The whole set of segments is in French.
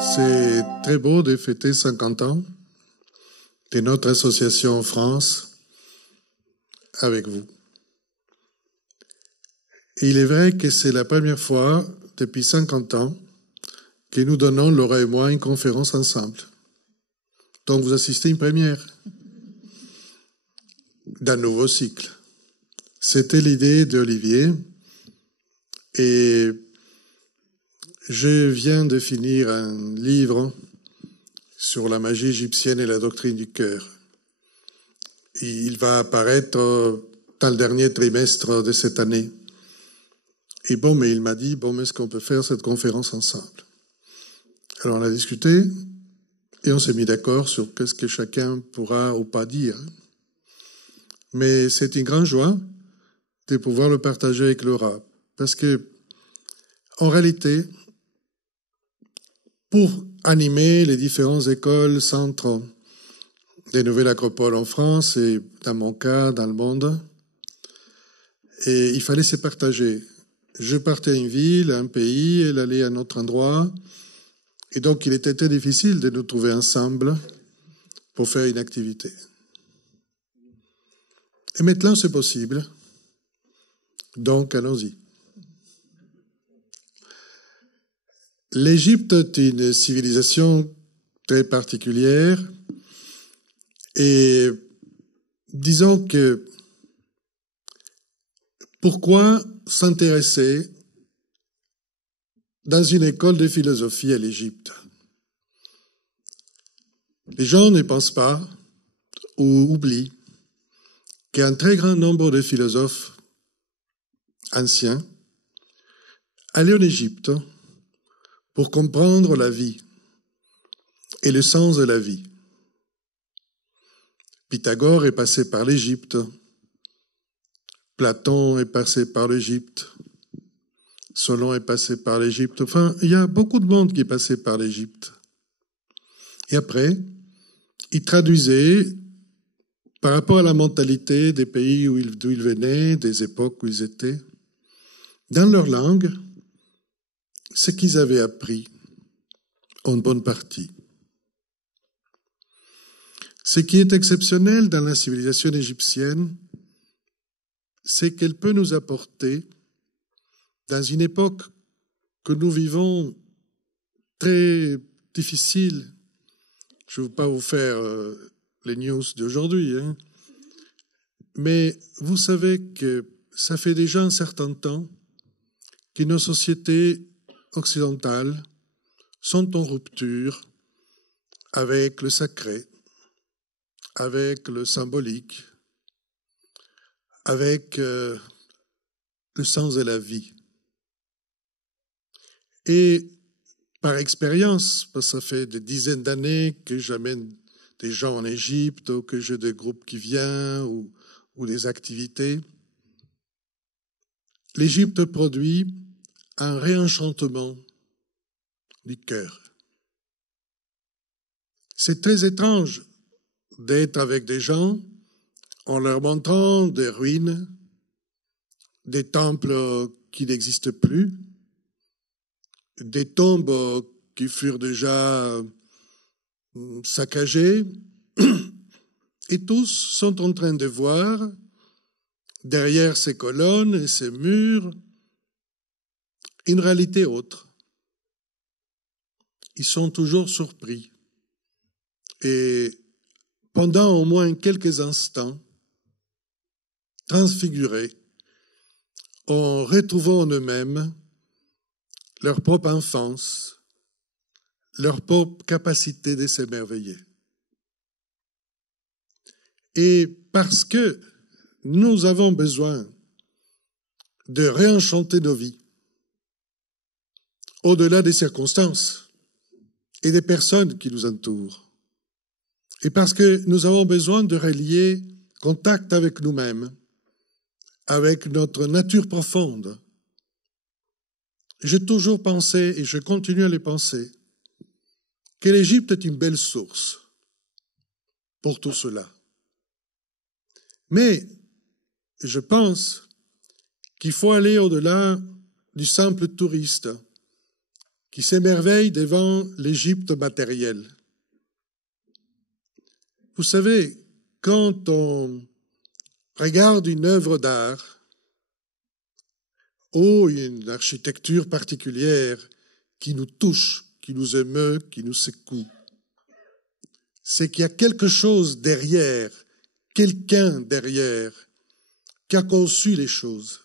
C'est très beau de fêter 50 ans de notre association en France avec vous. Et il est vrai que c'est la première fois depuis 50 ans que nous donnons, Laura et moi, une conférence ensemble. Donc vous assistez à une première d'un nouveau cycle. C'était l'idée d'Olivier et je viens de finir un livre sur la magie égyptienne et la doctrine du cœur. Il va apparaître dans le dernier trimestre de cette année. Et mais il m'a dit, mais est-ce qu'on peut faire cette conférence ensemble? Alors on a discuté et on s'est mis d'accord sur qu'est-ce que chacun pourra ou pas dire. Mais c'est une grande joie de pouvoir le partager avec Laura. Parce que, en réalité, pour animer les différentes écoles centres des nouvelles acropoles en France et dans mon cas, dans le monde, et il fallait se partager. Je partais à une ville, à un pays, elle allait à un autre endroit, et donc il était très difficile de nous trouver ensemble pour faire une activité. Et maintenant c'est possible, donc allons-y. L'Égypte est une civilisation très particulière et disons que pourquoi s'intéresser dans une école de philosophie à l'Égypte? Les gens ne pensent pas ou oublient qu'il y a un très grand nombre de philosophes anciens allaient en Égypte pour comprendre la vie et le sens de la vie. Pythagore est passé par l'Égypte, Platon est passé par l'Égypte, Solon est passé par l'Égypte. Enfin, il y a beaucoup de monde qui est passé par l'Égypte. Et après, il traduisait par rapport à la mentalité des pays d'où ils venaient, des époques où ils étaient, dans leur langue, ce qu'ils avaient appris en bonne partie. Ce qui est exceptionnel dans la civilisation égyptienne, c'est qu'elle peut nous apporter, dans une époque que nous vivons très difficile, je ne veux pas vous faire les news d'aujourd'hui, mais vous savez que ça fait déjà un certain temps que nos sociétés occidentales sont en rupture avec le sacré, avec le symbolique, avec le sens de la vie. Et par expérience, parce que ça fait des dizaines d'années que j'amène des gens en Égypte, ou que j'ai des groupes qui viennent, ou des activités, l'Égypte produit un réenchantement du cœur. C'est très étrange d'être avec des gens en leur montrant des ruines, des temples qui n'existent plus, des tombes qui furent déjà saccagées, et tous sont en train de voir, derrière ces colonnes et ces murs, une réalité autre. Ils sont toujours surpris. Et pendant au moins quelques instants, transfigurés, en retrouvant en eux-mêmes leur propre enfance, leur propre capacité de s'émerveiller. Et parce que nous avons besoin de réenchanter nos vies, au-delà des circonstances et des personnes qui nous entourent, et parce que nous avons besoin de relier contact avec nous-mêmes, avec notre nature profonde, j'ai toujours pensé, et je continue à le penser, que l'Égypte est une belle source pour tout cela. Mais je pense qu'il faut aller au-delà du simple touriste qui s'émerveille devant l'Égypte matérielle. Vous savez, quand on regarde une œuvre d'art ou une architecture particulière qui nous touche, qui nous émeut, qui nous secoue, c'est qu'il y a quelque chose derrière, quelqu'un derrière, qui a conçu les choses.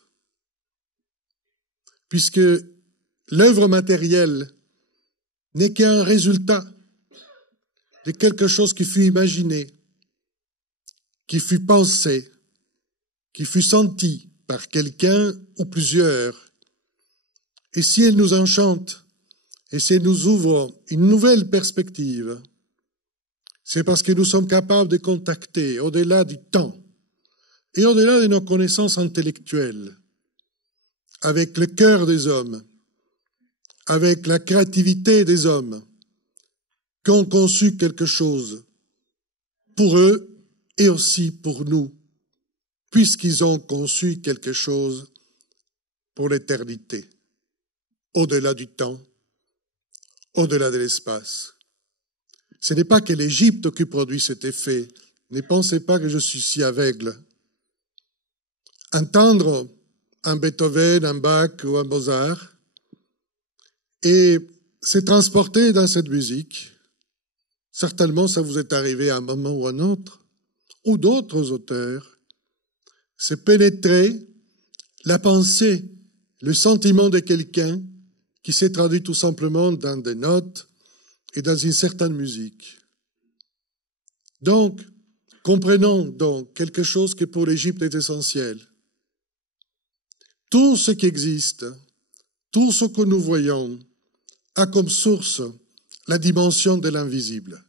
Puisque l'œuvre matérielle n'est qu'un résultat de quelque chose qui fut imaginé, qui fut pensé, qui fut senti par quelqu'un ou plusieurs. Et si elle nous enchante, et si elle nous ouvre une nouvelle perspective, c'est parce que nous sommes capables de contacter au-delà du temps et au-delà de nos connaissances intellectuelles, avec le cœur des hommes, avec la créativité des hommes, qui ont conçu quelque chose pour eux et aussi pour nous, puisqu'ils ont conçu quelque chose pour l'éternité, au-delà du temps, au-delà de l'espace. Ce n'est pas que l'Égypte qui produit cet effet. Ne pensez pas que je suis si aveugle. Entendre un Beethoven, un Bach ou un Mozart et se transporter dans cette musique, certainement ça vous est arrivé à un moment ou à un autre, ou d'autres auteurs, c'est pénétrer la pensée, le sentiment de quelqu'un qui s'est traduit tout simplement dans des notes et dans une certaine musique. Donc, comprenons donc quelque chose qui pour l'Égypte est essentiel. Tout ce qui existe, tout ce que nous voyons, a comme source la dimension de l'invisible.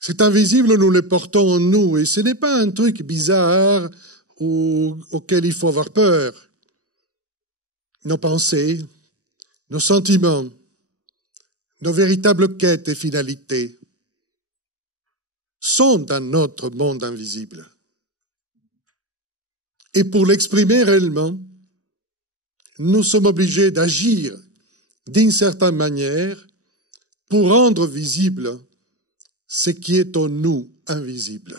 Cet invisible, nous le portons en nous, et ce n'est pas un truc bizarre auquel il faut avoir peur. Nos pensées, nos sentiments, nos véritables quêtes et finalités sont dans notre monde invisible. Et pour l'exprimer réellement, nous sommes obligés d'agir d'une certaine manière pour rendre visible ce qui est en nous invisible.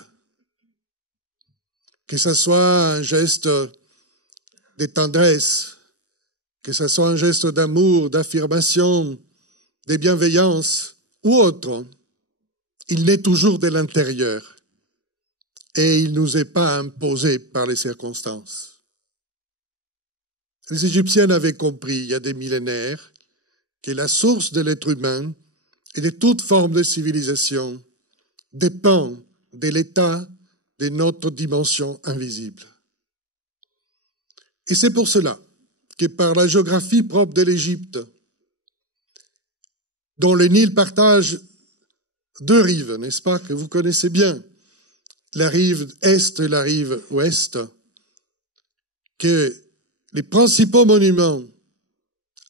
Que ce soit un geste de tendresse, que ce soit un geste d'amour, d'affirmation, de bienveillance ou autre, il naît toujours de l'intérieur et il ne nous est pas imposé par les circonstances. Les Égyptiens avaient compris il y a des millénaires que la source de l'être humain et de toute forme de civilisation dépend de l'état de notre dimension invisible. Et c'est pour cela que par la géographie propre de l'Égypte, dont le Nil partage deux rives, n'est-ce pas, que vous connaissez bien, la rive est et la rive ouest, que les principaux monuments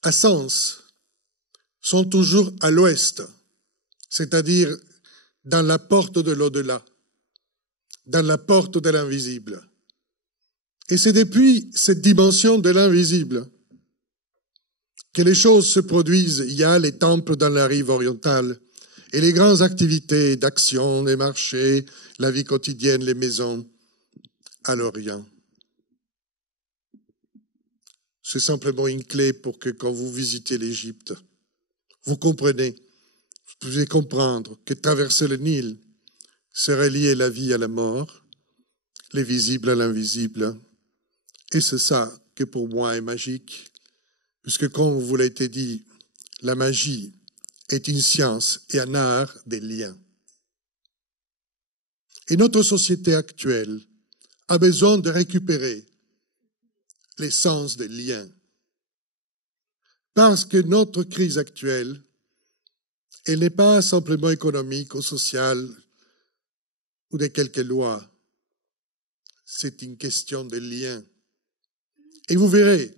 à Sens sont toujours à l'ouest, c'est-à-dire dans la porte de l'au-delà, dans la porte de l'invisible. Et c'est depuis cette dimension de l'invisible que les choses se produisent. Il y a les temples dans la rive orientale et les grandes activités d'action, les marchés, la vie quotidienne, les maisons à l'Orient. C'est simplement une clé pour que quand vous visitez l'Égypte, vous comprenez, vous pouvez comprendre que traverser le Nil, c'est relier la vie à la mort, les visibles à l'invisible. Et c'est ça que pour moi est magique, puisque comme vous l'a été dit, la magie est une science et un art des liens. Et notre société actuelle a besoin de récupérer l'essence des liens. Parce que notre crise actuelle, elle n'est pas simplement économique ou sociale ou de quelques lois. C'est une question de liens. Et vous verrez,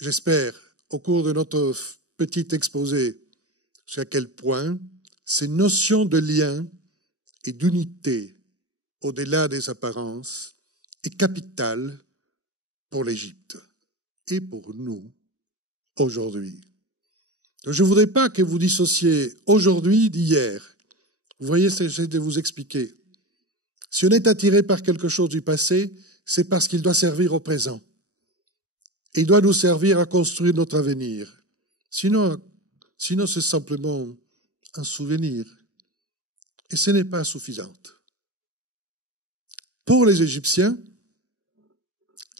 j'espère, au cours de notre petit exposé, à quel point ces notions de lien et d'unité au-delà des apparences est capitale pour l'Égypte et pour nous aujourd'hui. Je ne voudrais pas que vous dissociez aujourd'hui d'hier. Vous voyez, j'essaie de vous expliquer. Si on est attiré par quelque chose du passé, c'est parce qu'il doit servir au présent. Il doit nous servir à construire notre avenir. Sinon c'est simplement un souvenir. Et ce n'est pas suffisant. Pour les Égyptiens,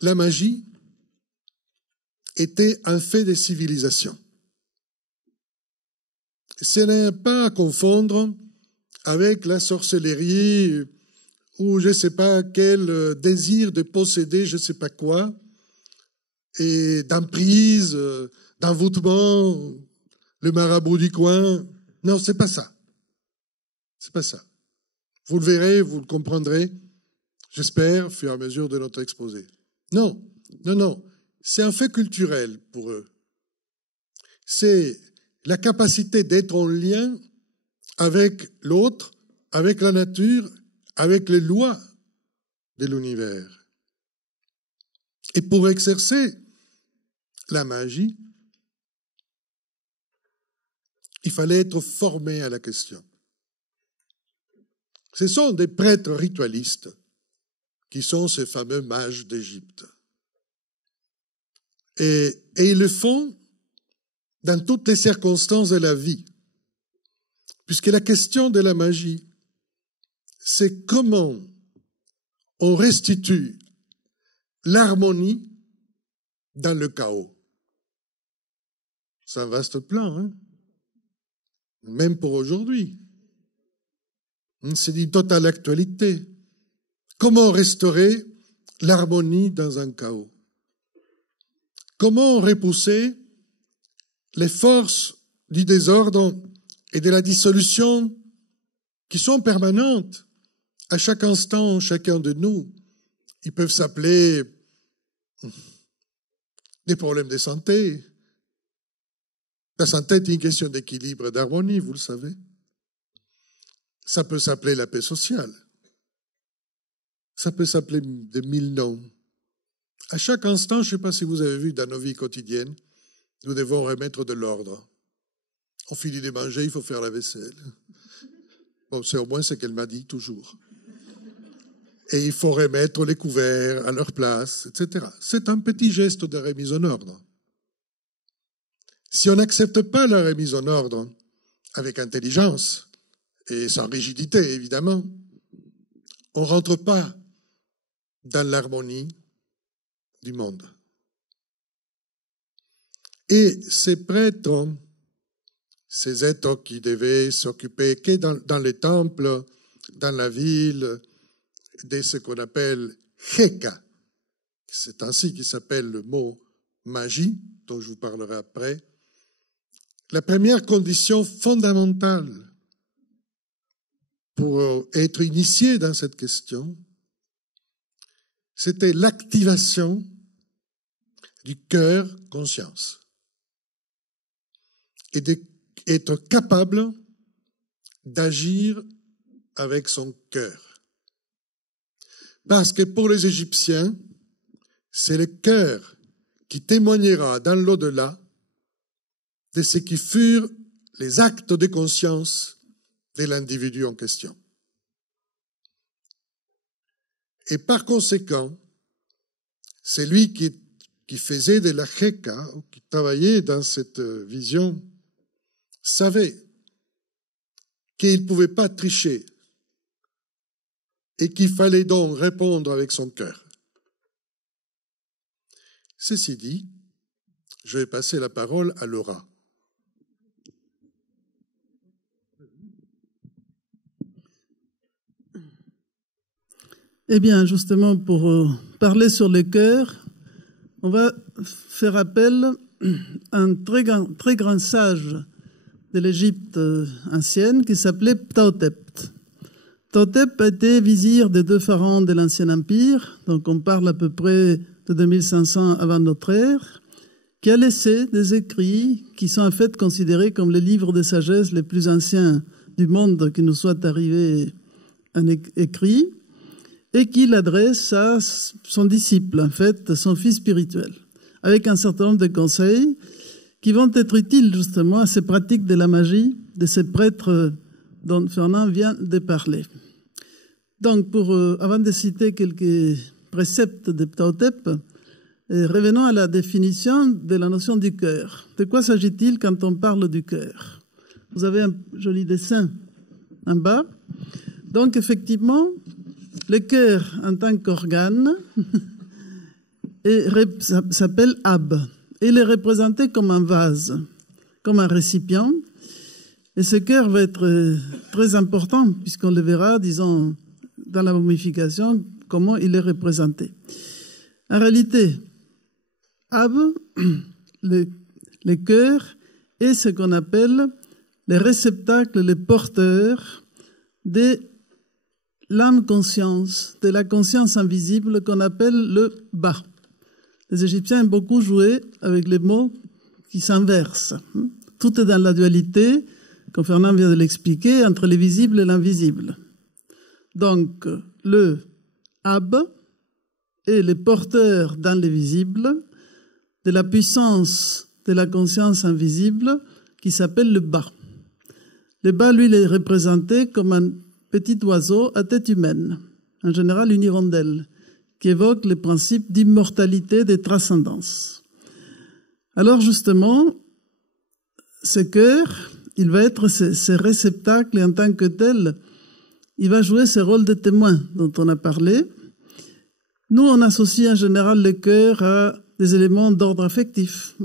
la magie était un fait de civilisation. Ce n'est pas à confondre avec la sorcellerie ou je ne sais pas quel désir de posséder je ne sais pas quoi, et d'emprise, d'envoûtement, le marabout du coin. Non, c'est pas ça. C'est pas ça. Vous le verrez, vous le comprendrez, j'espère, au fur et à mesure de notre exposé. Non. C'est un fait culturel pour eux. C'est la capacité d'être en lien avec l'autre, avec la nature, avec les lois de l'univers. Et pour exercer la magie, il fallait être formé à la question. Ce sont des prêtres ritualistes qui sont ces fameux mages d'Égypte. Et ils le font dans toutes les circonstances de la vie. Puisque la question de la magie, c'est comment on restitue l'harmonie dans le chaos. C'est un vaste plan, hein? Même pour aujourd'hui. C'est d'une totale actualité. Comment restaurer l'harmonie dans un chaos? Comment repousser les forces du désordre et de la dissolution qui sont permanentes à chaque instant, chacun de nous? Ils peuvent s'appeler des problèmes de santé. La santé est une question d'équilibre et d'harmonie, vous le savez. Ça peut s'appeler la paix sociale. Ça peut s'appeler de mille noms. À chaque instant, je ne sais pas si vous avez vu dans nos vies quotidiennes, nous devons remettre de l'ordre. On finit de manger, il faut faire la vaisselle. Bon, c'est au moins ce qu'elle m'a dit toujours. Et il faut remettre les couverts à leur place, etc. C'est un petit geste de remise en ordre. Si on n'accepte pas la remise en ordre avec intelligence et sans rigidité, évidemment, on ne rentre pas dans l'harmonie du monde. Et ces prêtres, ces êtres qui devaient s'occuper que dans les temples, dans la ville, de ce qu'on appelle Heka. C'est ainsi qu'il s'appelle le mot magie, dont je vous parlerai après. La première condition fondamentale pour être initié dans cette question, c'était l'activation du cœur-conscience et d'être capable d'agir avec son cœur. Parce que pour les Égyptiens, c'est le cœur qui témoignera dans l'au-delà de ce qui furent les actes de conscience de l'individu en question. Et par conséquent, c'est lui qui faisait de la Heka, qui travaillait dans cette vision, savait qu'il ne pouvait pas tricher et qu'il fallait donc répondre avec son cœur. Ceci dit, je vais passer la parole à Laura. Eh bien, justement, pour parler sur le cœur, on va faire appel à un très grand sage de l'Égypte ancienne qui s'appelait Ptahhotep. Ptahhotep a été vizir des 2 pharaons de l'Ancien Empire, donc on parle à peu près de 2500 avant notre ère, qui a laissé des écrits qui sont en fait considérés comme les livres de sagesse les plus anciens du monde qui nous soient arrivés en écrit, et qu'il adresse à son disciple, en fait, son fils spirituel, avec un certain nombre de conseils qui vont être utiles justement à ces pratiques de la magie, de ces prêtres dont Fernand vient de parler. Donc, avant de citer quelques préceptes de Ptahhotep, revenons à la définition de la notion du cœur. De quoi s'agit-il quand on parle du cœur? Vous avez un joli dessin en bas. Donc, effectivement, le cœur en tant qu'organe s'appelle Ab. Il est représenté comme un vase, comme un récipient. Et ce cœur va être très important, puisqu'on le verra, disons, dans la momification, comment il est représenté. En réalité, Ab, le cœur, est ce qu'on appelle les réceptacles, les porteurs de l'âme-conscience, de la conscience invisible qu'on appelle le Ba. Les Égyptiens aiment beaucoup jouer avec les mots qui s'inversent. Tout est dans la dualité, comme Fernand vient de l'expliquer, entre le visible et l'invisible. Donc, le Ab est le porteur dans le visible de la puissance de la conscience invisible qui s'appelle le Ba. Le Ba, lui, il est représenté comme un petit oiseau à tête humaine, en général une hirondelle, qui évoque le principe d'immortalité, de transcendance. Alors justement, ce cœur, il va être ce réceptacle et en tant que tel, il va jouer ce rôle de témoin dont on a parlé. Nous, on associe en général le cœur à des éléments d'ordre affectif.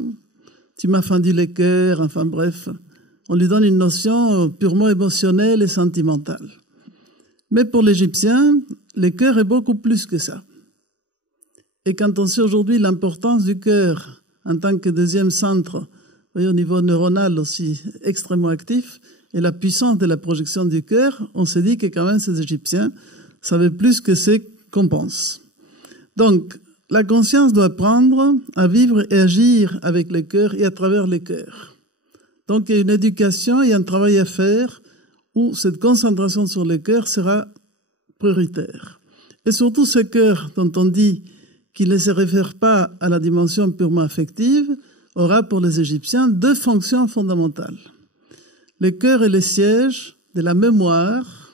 Tu m'as fendu le cœur, enfin bref. On lui donne une notion purement émotionnelle et sentimentale. Mais pour l'Égyptien, le cœur est beaucoup plus que ça. Et quand on sait aujourd'hui l'importance du cœur en tant que deuxième centre, au niveau neuronal aussi extrêmement actif, et la puissance de la projection du cœur, on s'est dit que quand même ces Égyptiens savaient plus que ce qu'on pense. Donc, la conscience doit apprendre à vivre et agir avec le cœur et à travers le cœur. Donc, il y a une éducation, il y a un travail à faire où cette concentration sur le cœur sera prioritaire. Et surtout ce cœur dont on dit qu'il ne se réfère pas à la dimension purement affective, aura pour les Égyptiens deux fonctions fondamentales. Le cœur est le siège de la mémoire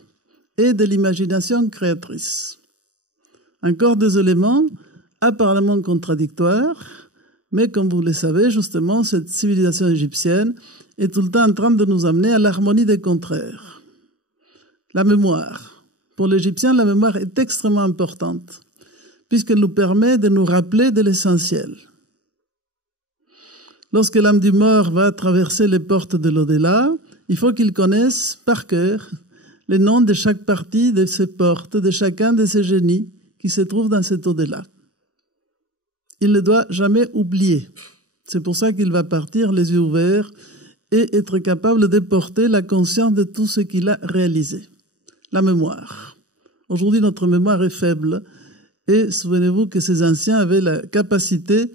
et de l'imagination créatrice. Encore deux éléments apparemment contradictoires, mais comme vous le savez, justement, cette civilisation égyptienne est tout le temps en train de nous amener à l'harmonie des contraires. La mémoire. Pour l'Égyptien, la mémoire est extrêmement importante, puisqu'elle nous permet de nous rappeler de l'essentiel. Lorsque l'âme du mort va traverser les portes de l'au-delà, il faut qu'il connaisse par cœur les noms de chaque partie de ces portes, de chacun de ces génies qui se trouvent dans cet au-delà. Il ne doit jamais oublier. C'est pour ça qu'il va partir les yeux ouverts et être capable de porter la conscience de tout ce qu'il a réalisé. La mémoire. Aujourd'hui, notre mémoire est faible et souvenez-vous que ces anciens avaient la capacité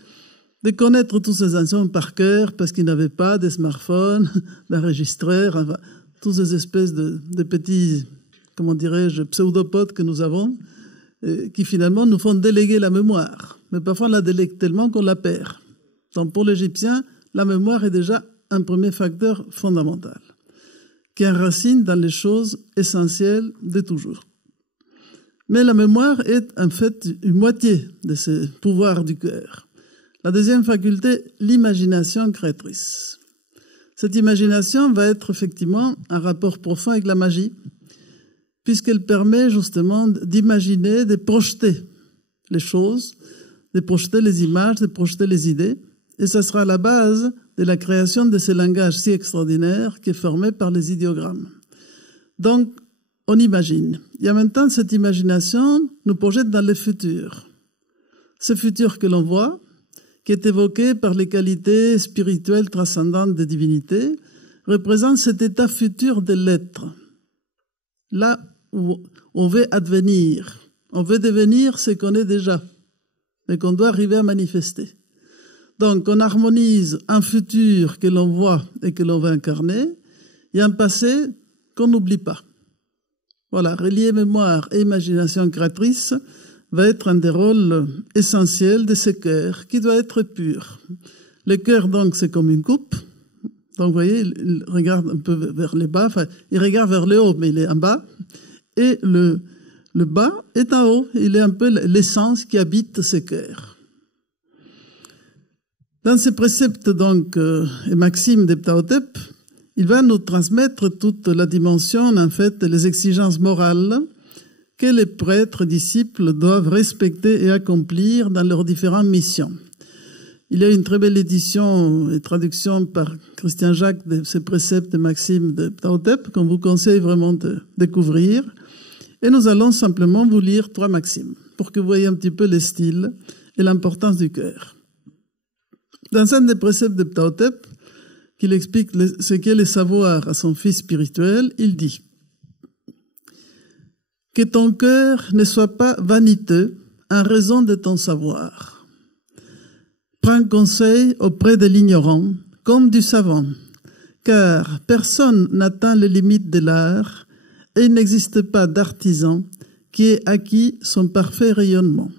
de connaître tous ces anciens par cœur parce qu'ils n'avaient pas de smartphone, d'enregistreur, enfin, toutes ces espèces de petits, comment dirais-je, pseudopodes que nous avons, qui finalement nous font déléguer la mémoire. Mais parfois on la délègue tellement qu'on la perd. Donc pour l'Égyptien, la mémoire est déjà un premier facteur fondamental, qui enracine dans les choses essentielles de toujours. Mais la mémoire est en fait une moitié de ce pouvoir du cœur. La deuxième faculté, l'imagination créatrice. Cette imagination va être effectivement un rapport profond avec la magie, puisqu'elle permet justement d'imaginer, de projeter les choses, de projeter les images, de projeter les idées, et ça sera la base de la création de ce langage si extraordinaire qui est formé par les idéogrammes. Donc, on imagine. Et en même temps, cette imagination nous projette dans le futur. Ce futur que l'on voit, qui est évoqué par les qualités spirituelles transcendantes des divinités, représente cet état futur de l'être. Là où on veut advenir, on veut devenir ce qu'on est déjà, mais qu'on doit arriver à manifester. Donc, on harmonise un futur que l'on voit et que l'on veut incarner, et un passé qu'on n'oublie pas. Voilà, relier mémoire et imagination créatrice va être un des rôles essentiels de ce cœur, qui doit être pur. Le cœur, donc, c'est comme une coupe. Donc, vous voyez, il regarde un peu vers le bas. Enfin, il regarde vers le haut, mais il est en bas. Et le bas est en haut. Il est un peu l'essence qui habite ce cœur. Dans ces préceptes, donc, et maximes des Ptahotep, il va nous transmettre toute la dimension, en fait, les exigences morales que les prêtres disciples doivent respecter et accomplir dans leurs différentes missions. Il y a une très belle édition et traduction par Christian Jacques de ces préceptes et maximes de Ptahotep qu'on vous conseille vraiment de découvrir. Et nous allons simplement vous lire 3 maximes pour que vous voyez un petit peu le style et l'importance du cœur. Dans un des préceptes de Ptahotep, qu'il explique ce qu'est le savoir à son fils spirituel, il dit « Que ton cœur ne soit pas vaniteux en raison de ton savoir. Prends conseil auprès de l'ignorant comme du savant, car personne n'atteint les limites de l'art et il n'existe pas d'artisan qui ait acquis son parfait rayonnement.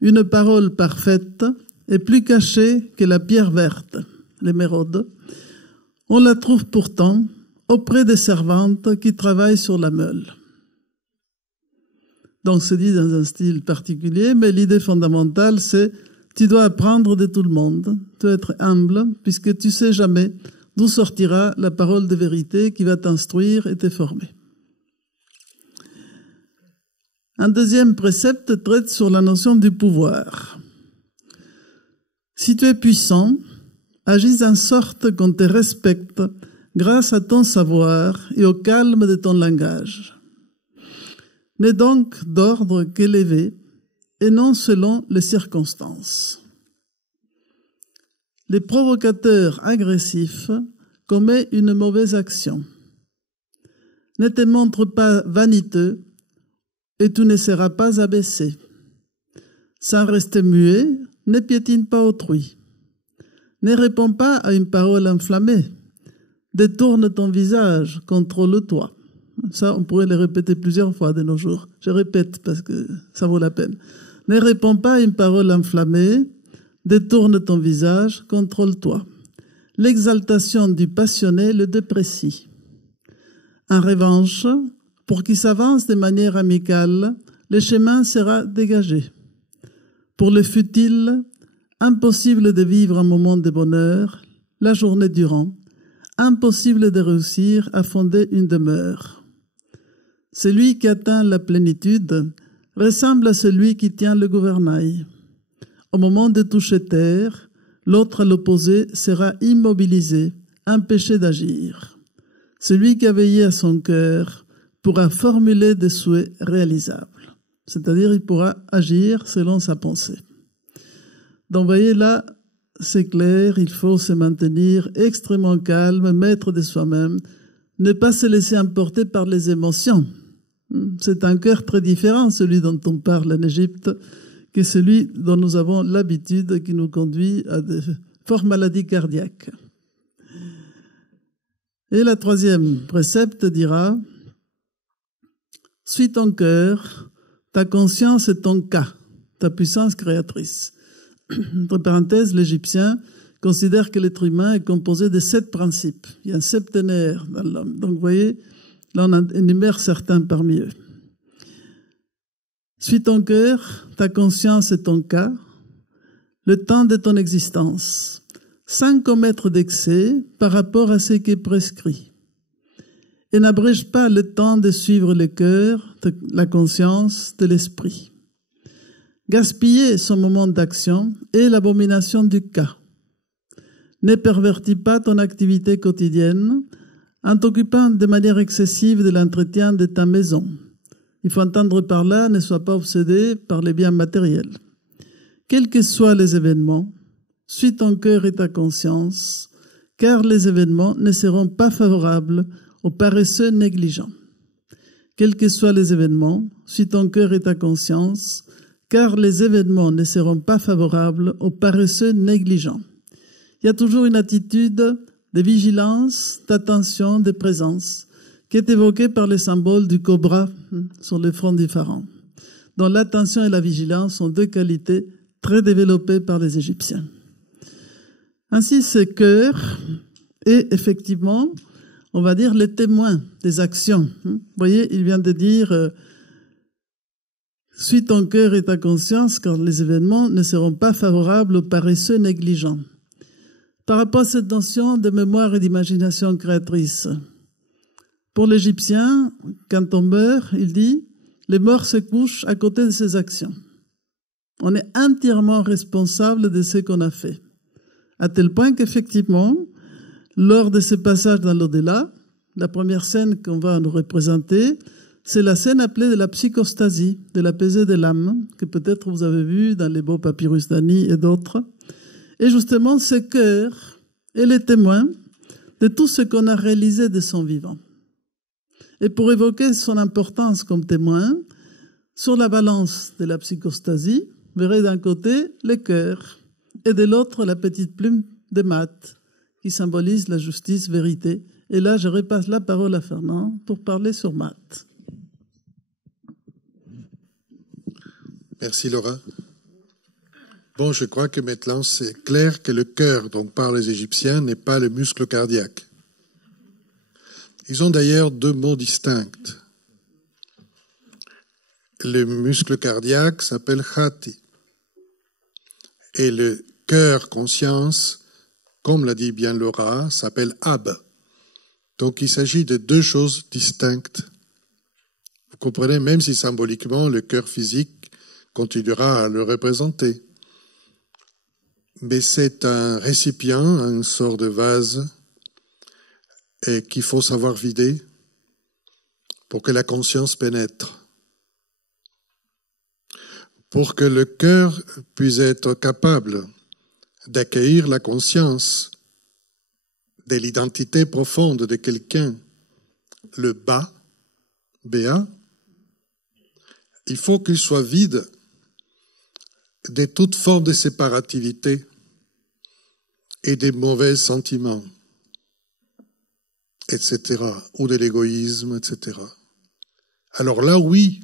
Une parole parfaite est plus cachée que la pierre verte, l'émeraude. On la trouve pourtant auprès des servantes qui travaillent sur la meule. » Donc c'est dit dans un style particulier, mais l'idée fondamentale c'est tu dois apprendre de tout le monde, tu dois être humble, puisque tu sais jamais d'où sortira la parole de vérité qui va t'instruire et te former. Un deuxième précepte traite sur la notion du pouvoir. Si tu es puissant, agis en sorte qu'on te respecte grâce à ton savoir et au calme de ton langage. N'est donc d'ordre qu'élevé et non selon les circonstances. Les provocateurs agressifs commettent une mauvaise action. Ne te montre pas vaniteux et tu ne seras pas abaissé. Sans rester muet, ne piétine pas autrui. Ne réponds pas à une parole enflammée. Détourne ton visage, contrôle-toi. Ça, on pourrait le répéter plusieurs fois de nos jours. Je répète parce que ça vaut la peine. Ne réponds pas à une parole enflammée. Détourne ton visage, contrôle-toi. L'exaltation du passionné le déprécie. En revanche, pour qu'il s'avance de manière amicale, le chemin sera dégagé. Pour le futile, impossible de vivre un moment de bonheur, la journée durant, impossible de réussir à fonder une demeure. Celui qui atteint la plénitude ressemble à celui qui tient le gouvernail. Au moment de toucher terre, l'autre à l'opposé sera immobilisé, empêché d'agir. Celui qui a veillé à son cœur pourra formuler des souhaits réalisables, c'est-à-dire il pourra agir selon sa pensée. Donc, voyez là, c'est clair, il faut se maintenir extrêmement calme, maître de soi-même, ne pas se laisser emporter par les émotions. C'est un cœur très différent, celui dont on parle en Égypte, que celui dont nous avons l'habitude qui nous conduit à de fortes maladies cardiaques. Et la troisième précepte dira « Suis ton cœur, ta conscience est ton cas, ta puissance créatrice. » Entre parenthèses, l'Égyptien considère que l'être humain est composé de 7 principes. Il y a un septénaire dans l'homme. Donc, vous voyez, là, on énumère certains parmi eux. Suis ton cœur, ta conscience est ton cas, le temps de ton existence, sans commettre d'excès par rapport à ce qui est prescrit. Et n'abrège pas le temps de suivre le cœur, la conscience de l'esprit. Gaspiller son moment d'action est l'abomination du cas. Ne pervertis pas ton activité quotidienne en t'occupant de manière excessive de l'entretien de ta maison. Il faut entendre par là, ne sois pas obsédé par les biens matériels. Quels que soient les événements, suis ton cœur et ta conscience, car les événements ne seront pas favorables aux paresseux négligents. Quels que soient les événements, suis ton cœur et ta conscience, car les événements ne seront pas favorables aux paresseux négligents. Il y a toujours une attitude de vigilance, d'attention, de présence, qui est évoquée par les symboles du cobra sur le front du pharaon, dont l'attention et la vigilance sont 2 qualités très développées par les Égyptiens. Ainsi, ces cœurs est effectivement, on va dire, les témoins des actions. Vous voyez, il vient de dire suis ton cœur et ta conscience, car les événements ne seront pas favorables aux paresseux négligents. Par rapport à cette notion de mémoire et d'imagination créatrice, pour l'Égyptien, quand on meurt, il dit les morts se couchent à côté de ses actions. On est entièrement responsable de ce qu'on a fait. À tel point qu'effectivement, lors de ce passage dans l'au-delà, la première scène qu'on va nous représenter, c'est la scène appelée de la psychostasie, de la pesée de l'âme, que peut-être vous avez vu dans les beaux papyrus d'Ani et d'autres. Et justement, ce cœur est le témoin de tout ce qu'on a réalisé de son vivant. Et pour évoquer son importance comme témoin, sur la balance de la psychostasie, vous verrez d'un côté le cœur et de l'autre la petite plume de Math qui symbolise la justice, vérité. Et là, je repasse la parole à Fernand pour parler sur Math. Merci Laura. Bon, je crois que maintenant c'est clair que le cœur dont parlent les Égyptiens n'est pas le muscle cardiaque. Ils ont d'ailleurs deux mots distincts. Le muscle cardiaque s'appelle Khati et le cœur conscience, comme l'a dit bien Laura, s'appelle Ab. Donc il s'agit de deux choses distinctes. Vous comprenez, même si symboliquement le cœur physique continuera à le représenter. Mais c'est un récipient, une sorte de vase et qu'il faut savoir vider pour que la conscience pénètre. Pour que le cœur puisse être capable d'accueillir la conscience de l'identité profonde de quelqu'un, le bas, BA, il faut qu'il soit vide de toute forme de séparativité et des mauvais sentiments, etc., ou de l'égoïsme, etc. Alors là, oui,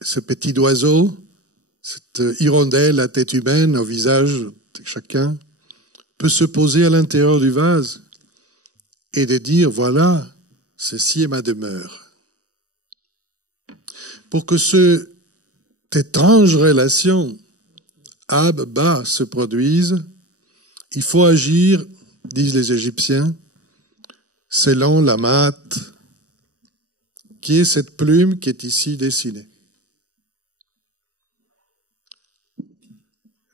ce petit oiseau, cette hirondelle à tête humaine, au visage de chacun, peut se poser à l'intérieur du vase et de dire, voilà, ceci est ma demeure. Pour que cette étrange relation Ab-Ba se produise, il faut agir, disent les Égyptiens, selon la Math, qui est cette plume qui est ici dessinée.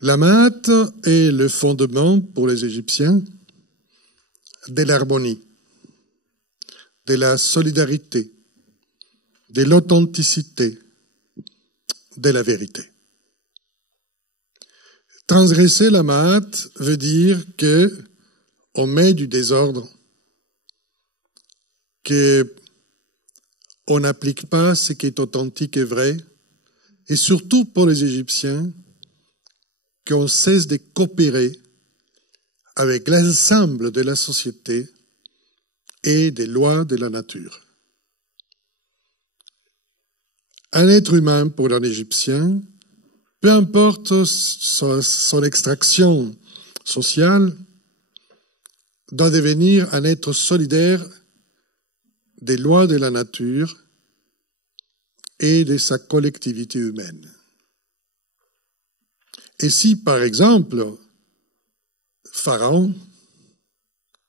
La Math est le fondement pour les Égyptiens de l'harmonie, de la solidarité, de l'authenticité, de la vérité. Transgresser la Math veut dire que on met du désordre, que on n'applique pas ce qui est authentique et vrai, et surtout pour les Égyptiens, qu'on cesse de coopérer avec l'ensemble de la société et des lois de la nature. Un être humain, pour un Égyptien, peu importe son extraction sociale, doit devenir un être solidaire des lois de la nature et de sa collectivité humaine. Et si, par exemple, Pharaon,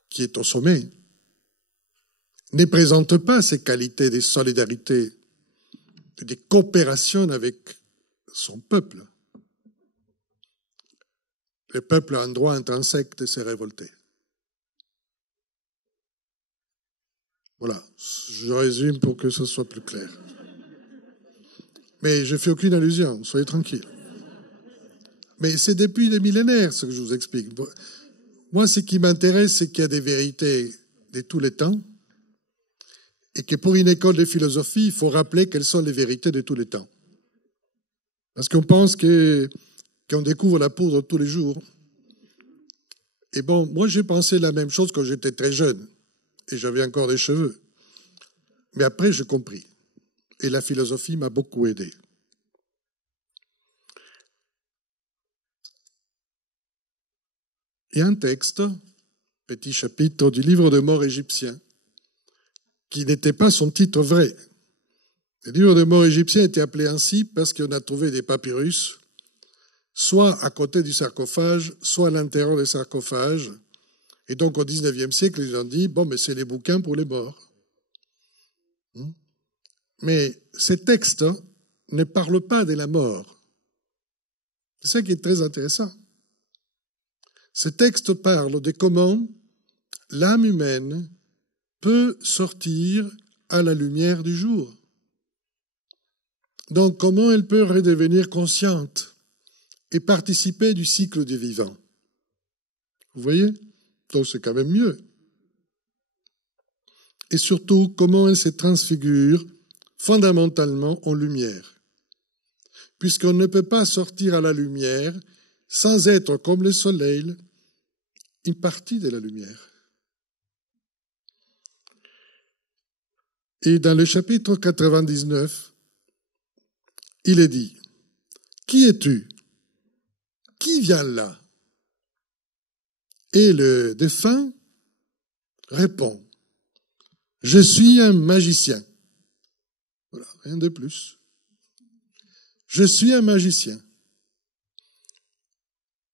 qui est au sommet, ne présente pas ces qualités de solidarité, de coopération avec son peuple, le peuple a un droit intrinsèque de se révolter. Voilà, je résume pour que ce soit plus clair. Mais je ne fais aucune allusion, soyez tranquilles. Mais c'est depuis des millénaires ce que je vous explique. Moi, ce qui m'intéresse, c'est qu'il y a des vérités de tous les temps et que pour une école de philosophie, il faut rappeler quelles sont les vérités de tous les temps. Parce qu'on pense qu'on découvre la poudre tous les jours. Et bon, moi, j'ai pensé la même chose quand j'étais très jeune et j'avais encore des cheveux. Mais après, j'ai compris. Et la philosophie m'a beaucoup aidé. il y a un texte, petit chapitre du livre de mort égyptien, qui n'était pas son titre vrai. Le livre de mort égyptien était appelé ainsi parce qu'on a trouvé des papyrus, soit à côté du sarcophage, soit à l'intérieur des sarcophages. Et donc au XIXe siècle, ils ont dit, bon, mais c'est les bouquins pour les morts. Mais ces textes ne parlent pas de la mort. C'est ça qui est très intéressant. Ces textes parlent de comment l'âme humaine peut sortir à la lumière du jour. Donc, comment elle peut redevenir consciente et participer du cycle du vivant. Vous voyez? Donc, c'est quand même mieux. Et surtout, comment elle se transfigure fondamentalement en lumière. Puisqu'on ne peut pas sortir à la lumière sans être, comme le soleil, une partie de la lumière. Et dans le chapitre 99, il est dit, « Qui es-tu? Qui vient là ?» Et le défunt répond, « Je suis un magicien. » Voilà, rien de plus. « Je suis un magicien. »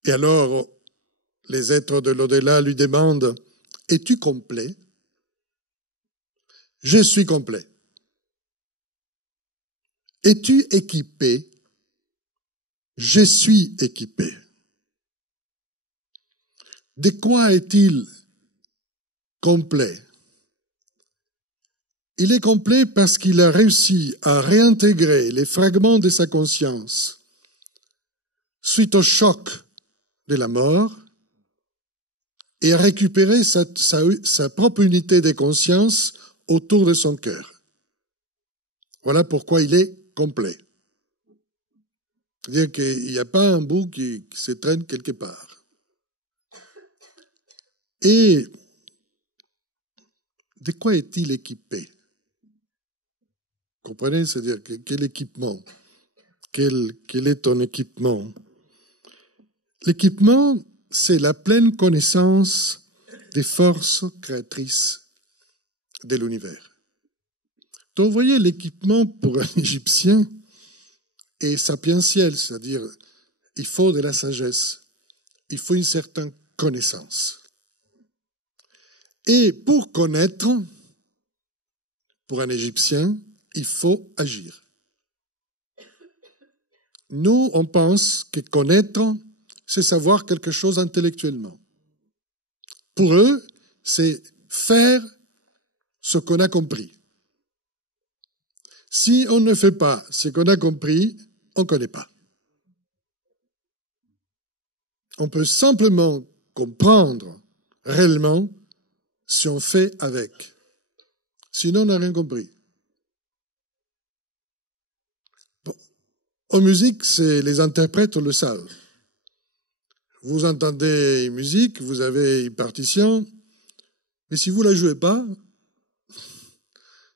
Et alors, les êtres de l'au-delà lui demandent, « Es-tu complet? » « Je suis complet. » « Es-tu équipé? » « Je suis équipé. » De quoi est-il complet? Il est complet parce qu'il a réussi à réintégrer les fragments de sa conscience suite au choc de la mort et à récupérer sa propre unité de conscience autour de son cœur. Voilà pourquoi il est complet. C'est-à-dire qu'il n'y a pas un bout qui se traîne quelque part. Et de quoi est-il équipé? Vous comprenez? C'est-à-dire quel équipement? Quel est ton équipement? L'équipement, c'est la pleine connaissance des forces créatrices de l'univers. Donc, vous voyez, l'équipement pour un Égyptien est sapientiel, c'est-à-dire il faut de la sagesse, il faut une certaine connaissance. Et pour connaître, pour un Égyptien, il faut agir. Nous, on pense que connaître, c'est savoir quelque chose intellectuellement. Pour eux, c'est faire ce qu'on a compris. Si on ne fait pas ce qu'on a compris, on ne connaît pas. On peut simplement comprendre réellement si on fait avec. Sinon, on n'a rien compris. Bon. En musique, les interprètes le savent. Vous entendez une musique, vous avez une partition, mais si vous ne la jouez pas,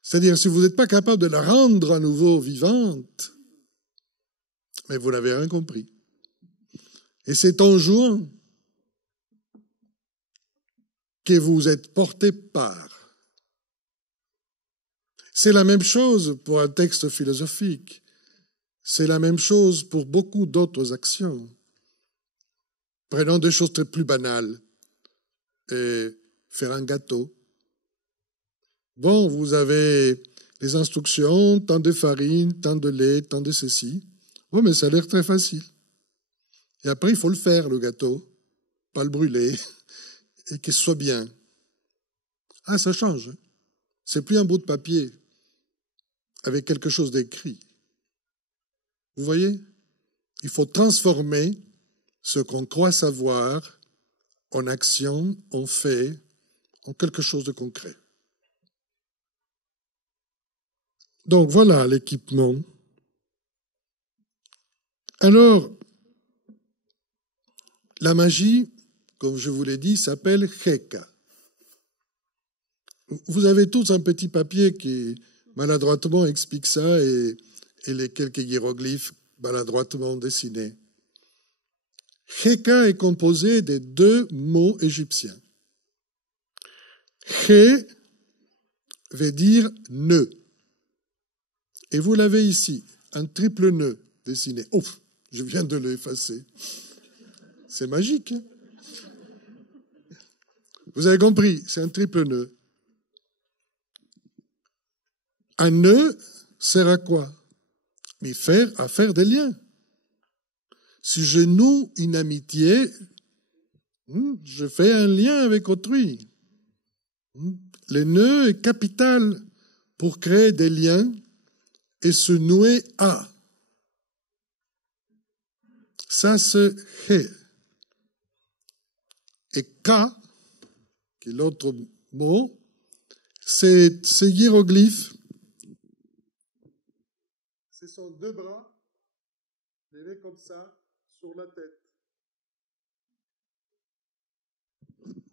c'est-à-dire si vous n'êtes pas capable de la rendre à nouveau vivante, mais vous n'avez rien compris. Et c'est en jouant que vous êtes porté par. C'est la même chose pour un texte philosophique. C'est la même chose pour beaucoup d'autres actions. Prenons des choses très plus banales. Et faire un gâteau. Bon, vous avez les instructions, tant de farine, tant de lait, tant de ceci. Oui, mais ça a l'air très facile. Et après, il faut le faire, le gâteau, pas le brûler, et qu'il soit bien. Ah, ça change. C'est plus un bout de papier avec quelque chose d'écrit. Vous voyez? Il faut transformer ce qu'on croit savoir en action, en fait, en quelque chose de concret. Donc voilà l'équipement. Alors, la magie, comme je vous l'ai dit, s'appelle Heka. Vous avez tous un petit papier qui maladroitement explique ça et les quelques hiéroglyphes maladroitement dessinés. Heka est composé de deux mots égyptiens. He veut dire nœud. Et vous l'avez ici, un triple nœud dessiné. Ouf, je viens de l'effacer. C'est magique. Hein? Vous avez compris, c'est un triple nœud. Un nœud sert à quoi? À faire des liens. Si je noue une amitié, je fais un lien avec autrui. Le nœud est capital pour créer des liens et se nouer à. Ça, c'est he. Et ka, qui est l'autre mot, c'est hiéroglyphes. Ce sont deux bras levés comme ça sur la tête.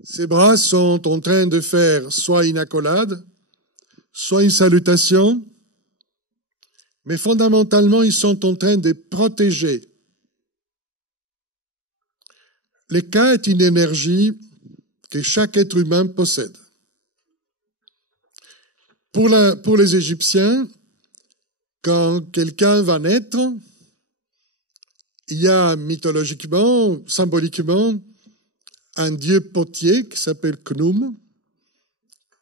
Ces bras sont en train de faire soit une accolade, soit une salutation, mais fondamentalement, ils sont en train de protéger. Le ka est une énergie que chaque être humain possède. Pour les Égyptiens, quand quelqu'un va naître, il y a mythologiquement, symboliquement, un dieu potier qui s'appelle Khnum,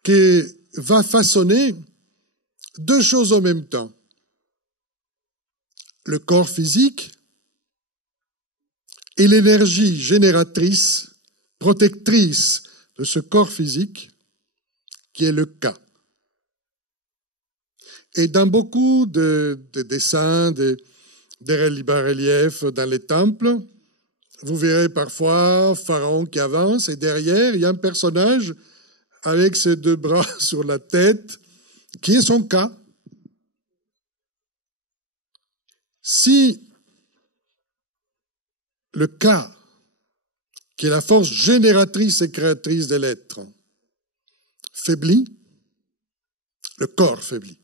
qui va façonner deux choses en même temps. Le corps physique et l'énergie génératrice, protectrice de ce corps physique, qui est le ka. Et dans beaucoup de dessins, de bas-reliefs dans les temples, vous verrez parfois Pharaon qui avance et derrière, il y a un personnage avec ses deux bras sur la tête, qui est son ka. Si le ka, qui est la force génératrice et créatrice de l'être, faiblit, le corps faiblit.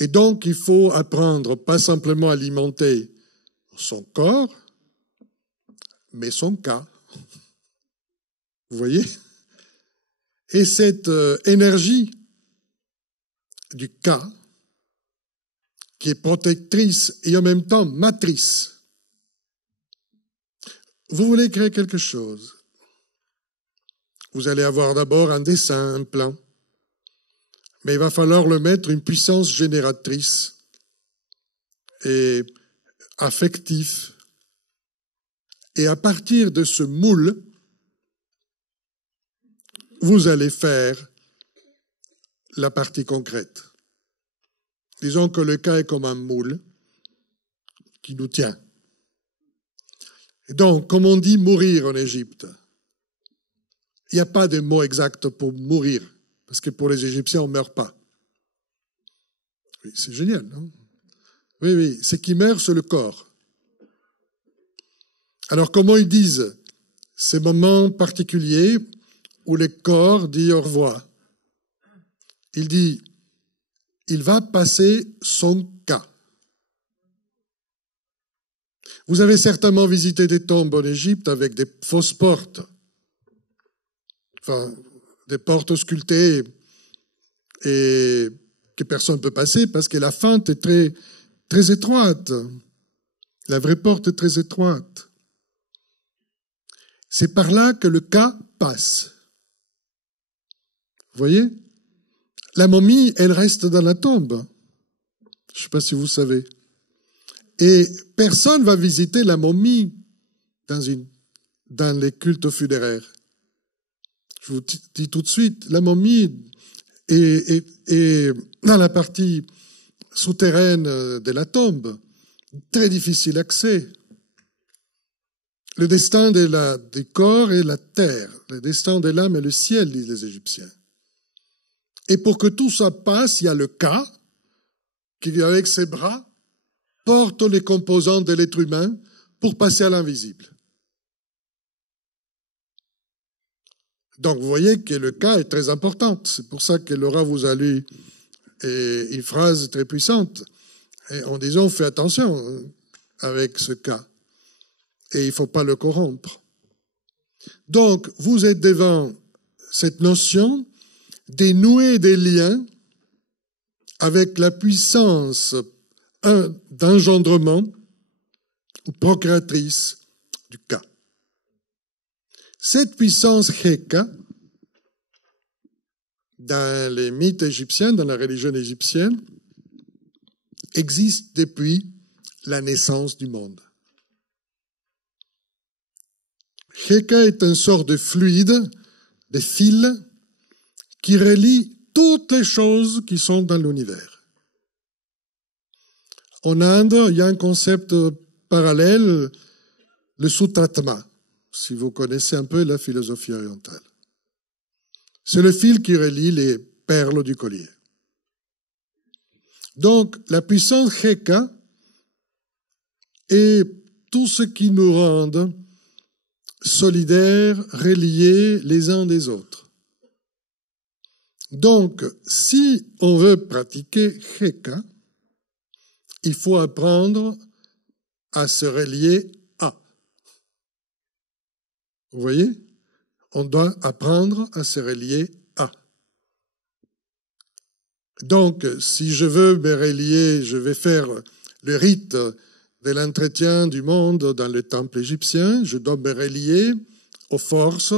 Et donc, il faut apprendre pas simplement à alimenter son corps, mais son ka. Vous voyez? Et cette énergie du ka, qui est protectrice et en même temps matrice. Vous voulez créer quelque chose. Vous allez avoir d'abord un dessin, un plan. Mais il va falloir le mettre une puissance génératrice et affective. Et à partir de ce moule, vous allez faire la partie concrète. Disons que le ka est comme un moule qui nous tient. Et donc, comme on dit mourir en Égypte, il n'y a pas de mot exact pour mourir. Parce que pour les Égyptiens, on ne meurt pas. Oui, c'est génial, non? Oui, oui, ce qui meurt, c'est le corps. Alors, comment ils disent ces moments particuliers où le corps dit au revoir? Il dit, il va passer son ka. Vous avez certainement visité des tombes en Égypte avec des fausses portes. Enfin, des portes sculptées et que personne ne peut passer parce que la fente est très, très étroite. La vraie porte est très étroite. C'est par là que le ka passe. Vous voyez? La momie, elle reste dans la tombe. Je ne sais pas si vous savez. Et personne ne va visiter la momie dans les cultes funéraires. Je vous dis tout de suite, la momie est dans la partie souterraine de la tombe, très difficile accès. Le destin du corps est la terre, le destin de l'âme est le ciel, disent les Égyptiens. Et pour que tout ça passe, il y a le ka, qui avec ses bras porte les composants de l'être humain pour passer à l'invisible. Donc, vous voyez que le ka est très important. C'est pour ça que Laura vous a lu une phrase très puissante en disant « Fais attention, avec ce cas. Et il ne faut pas le corrompre. Donc, vous êtes devant cette notion dénouer des liens avec la puissance d'engendrement ou procréatrice du cas. Cette puissance Heka, dans les mythes égyptiens, dans la religion égyptienne, existe depuis la naissance du monde. Heka est une sorte de fluide, de fil, qui relie toutes les choses qui sont dans l'univers. En Inde, il y a un concept parallèle, le Sutratma, si vous connaissez un peu la philosophie orientale. C'est le fil qui relie les perles du collier. Donc, la puissance Heka est tout ce qui nous rend solidaires, reliés les uns des autres. Donc, si on veut pratiquer Heka, il faut apprendre à se relier à. Vous voyez? On doit apprendre à se relier à. Donc, si je veux me relier, je vais faire le rite de l'entretien du monde dans le temple égyptien, je dois me relier aux forces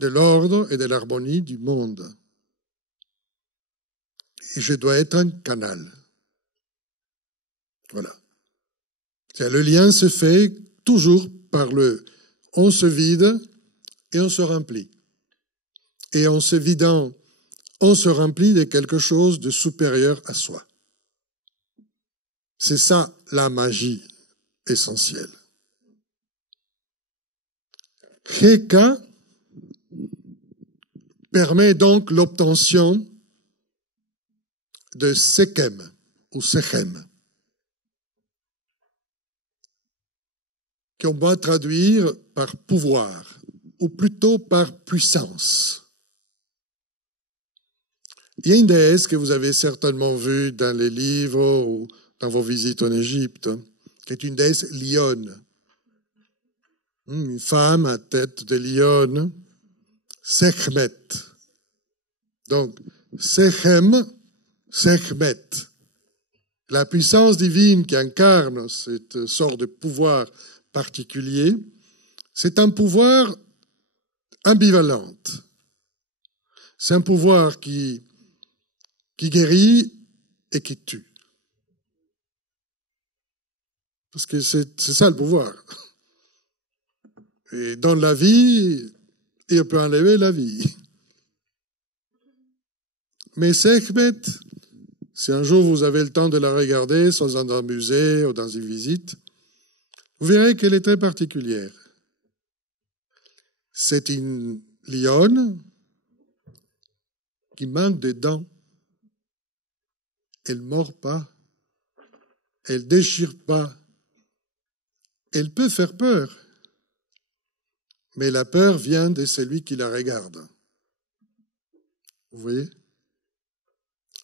de l'ordre et de l'harmonie du monde. Et je dois être un canal. Voilà. Le lien se fait toujours par le « on se vide » et on se remplit. Et en se vidant, on se remplit de quelque chose de supérieur à soi. C'est ça la magie essentielle. Heka permet donc l'obtention de Sekem ou Sechem, qu'on va traduire par pouvoir, ou plutôt par puissance. Il y a une déesse que vous avez certainement vue dans les livres ou dans vos visites en Égypte, qui est une déesse lionne. Une femme à tête de lionne, Sekhmet. Donc, Sechem, Sekhmet. La puissance divine qui incarne cette sorte de pouvoir particulier, c'est un pouvoir ambivalent. C'est un pouvoir qui guérit et qui tue. Parce que c'est ça le pouvoir. Et dans la vie, il peut enlever la vie. Mais Sekhmet, si un jour vous avez le temps de la regarder, soit dans un musée ou dans une visite, vous verrez qu'elle est très particulière. C'est une lionne qui manque de dents. Elle ne mord pas. Elle ne déchire pas. Elle peut faire peur. Mais la peur vient de celui qui la regarde. Vous voyez?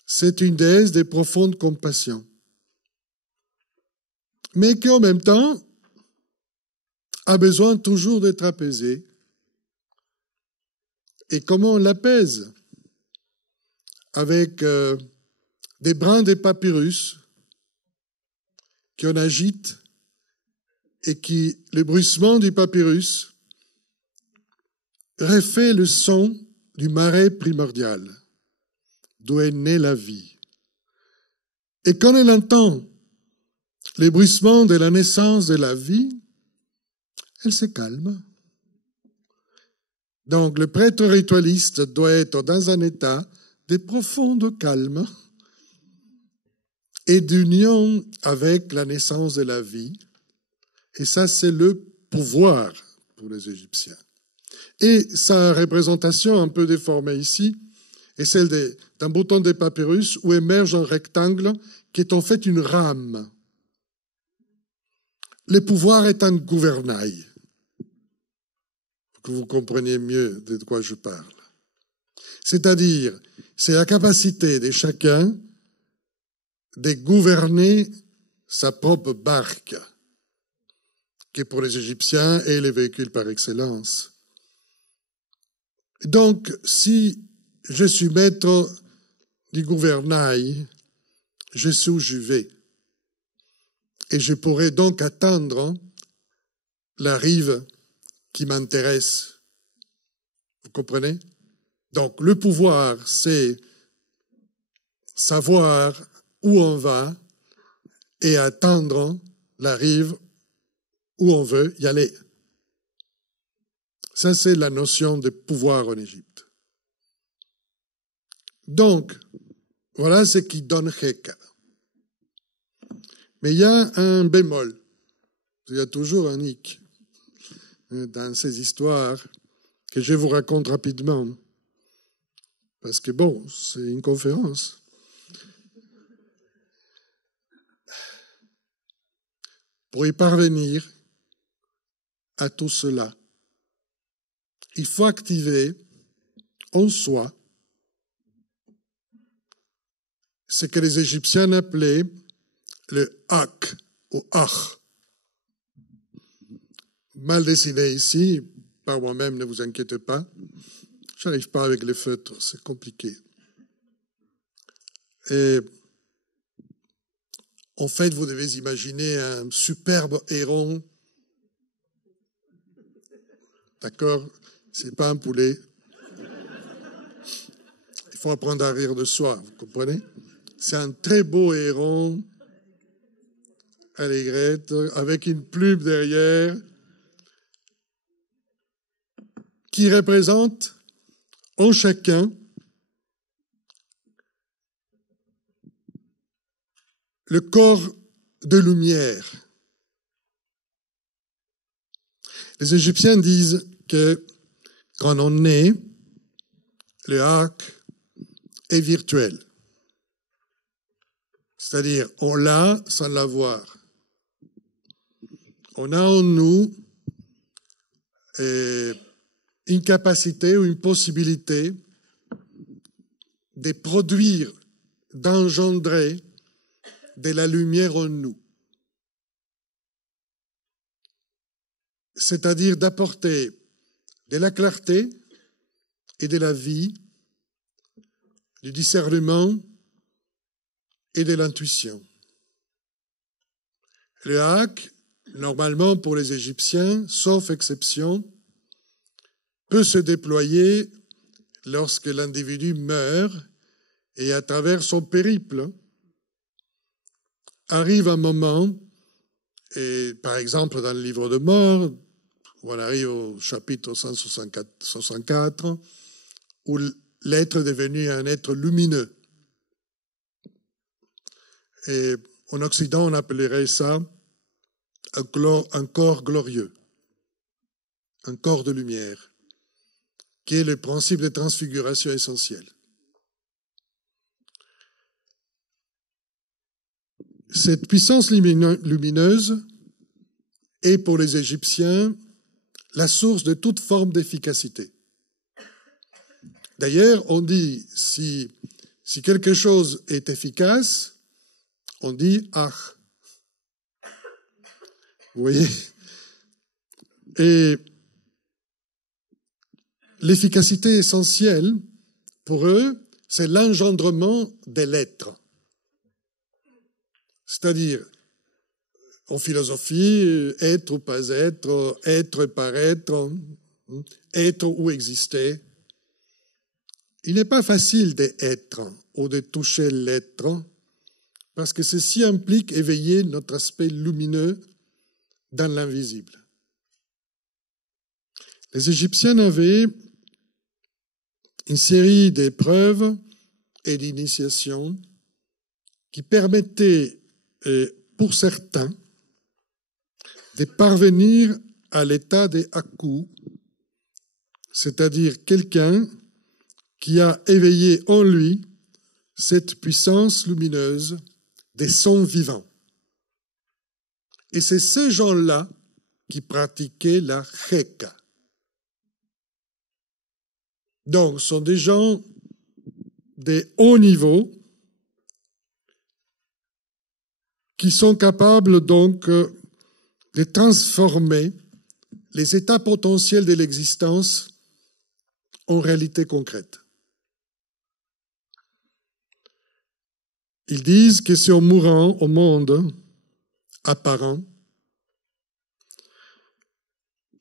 C'est une déesse de profonde compassion. Mais qui en même temps a besoin toujours d'être apaisée. Et comment on l'apaise? Avec des brins de papyrus qu'on agite et qui, le bruissement du papyrus refait le son du marais primordial, d'où est née la vie. Et quand elle entend les bruissements de la naissance de la vie, elle se calme. Donc le prêtre ritualiste doit être dans un état de profonde calme et d'union avec la naissance de la vie. Et ça, c'est le pouvoir pour les Égyptiens. Et sa représentation un peu déformée ici est celle d'un bouton de papyrus où émerge un rectangle qui est en fait une rame. Le pouvoir est un gouvernail, pour que vous compreniez mieux de quoi je parle. C'est-à-dire, c'est la capacité de chacun de gouverner sa propre barque, qui pour les Égyptiens est le véhicule par excellence. Donc, si je suis maître du gouvernail, je sais où je vais. Et je pourrais donc atteindre la rive qui m'intéresse. Vous comprenez? Donc, le pouvoir, c'est savoir où on va et atteindre la rive où on veut y aller. Ça, c'est la notion de pouvoir en Égypte. Donc, voilà ce qui donne Heka. Mais il y a un bémol. Il y a toujours un hic dans ces histoires que je vous raconte rapidement. Parce que bon, c'est une conférence. Pour y parvenir à tout cela, il faut activer en soi ce que les Égyptiens appelaient le hak ou ach. Mal dessiné ici, par moi-même, ne vous inquiétez pas. Je n'arrive pas avec les feutres, c'est compliqué. Et en fait, vous devez imaginer un superbe héron. D'accord? C'est pas un poulet. Il faut apprendre à rire de soi, vous comprenez? C'est un très beau héron, allégrette, avec une plume derrière, qui représente en chacun le corps de lumière. Les Égyptiens disent que quand on est, le hak est virtuel. C'est-à-dire, on l'a sans l'avoir. On a en nous une capacité ou une possibilité de produire, d'engendrer de la lumière en nous. C'est-à-dire d'apporter de la clarté et de la vie, du discernement et de l'intuition. Le hak, normalement pour les Égyptiens, sauf exception, peut se déployer lorsque l'individu meurt et à travers son périple arrive un moment, et par exemple dans le livre de mort, on arrive au chapitre 164, où l'être est devenu un être lumineux. Et en Occident, on appellerait ça un corps glorieux, un corps de lumière, qui est le principe de transfiguration essentiel. Cette puissance lumineuse est pour les Égyptiens la source de toute forme d'efficacité. D'ailleurs, on dit, si quelque chose est efficace, on dit « ah ». Vous voyez? Et l'efficacité essentielle, pour eux, c'est l'engendrement de l'être. C'est-à-dire, en philosophie, être ou pas être, être par être ou exister. Il n'est pas facile d'être ou de toucher l'être, parce que ceci implique éveiller notre aspect lumineux dans l'invisible. Les Égyptiens avaient une série d'épreuves et d'initiations qui permettaient, pour certains, de parvenir à l'état de haku, c'est-à-dire quelqu'un qui a éveillé en lui cette puissance lumineuse des sons vivants. Et c'est ces gens-là qui pratiquaient la Heka. Donc, ce sont des gens de haut niveau qui sont capables donc de transformer les états potentiels de l'existence en réalité concrète. Ils disent que c'est en mourant au monde apparent,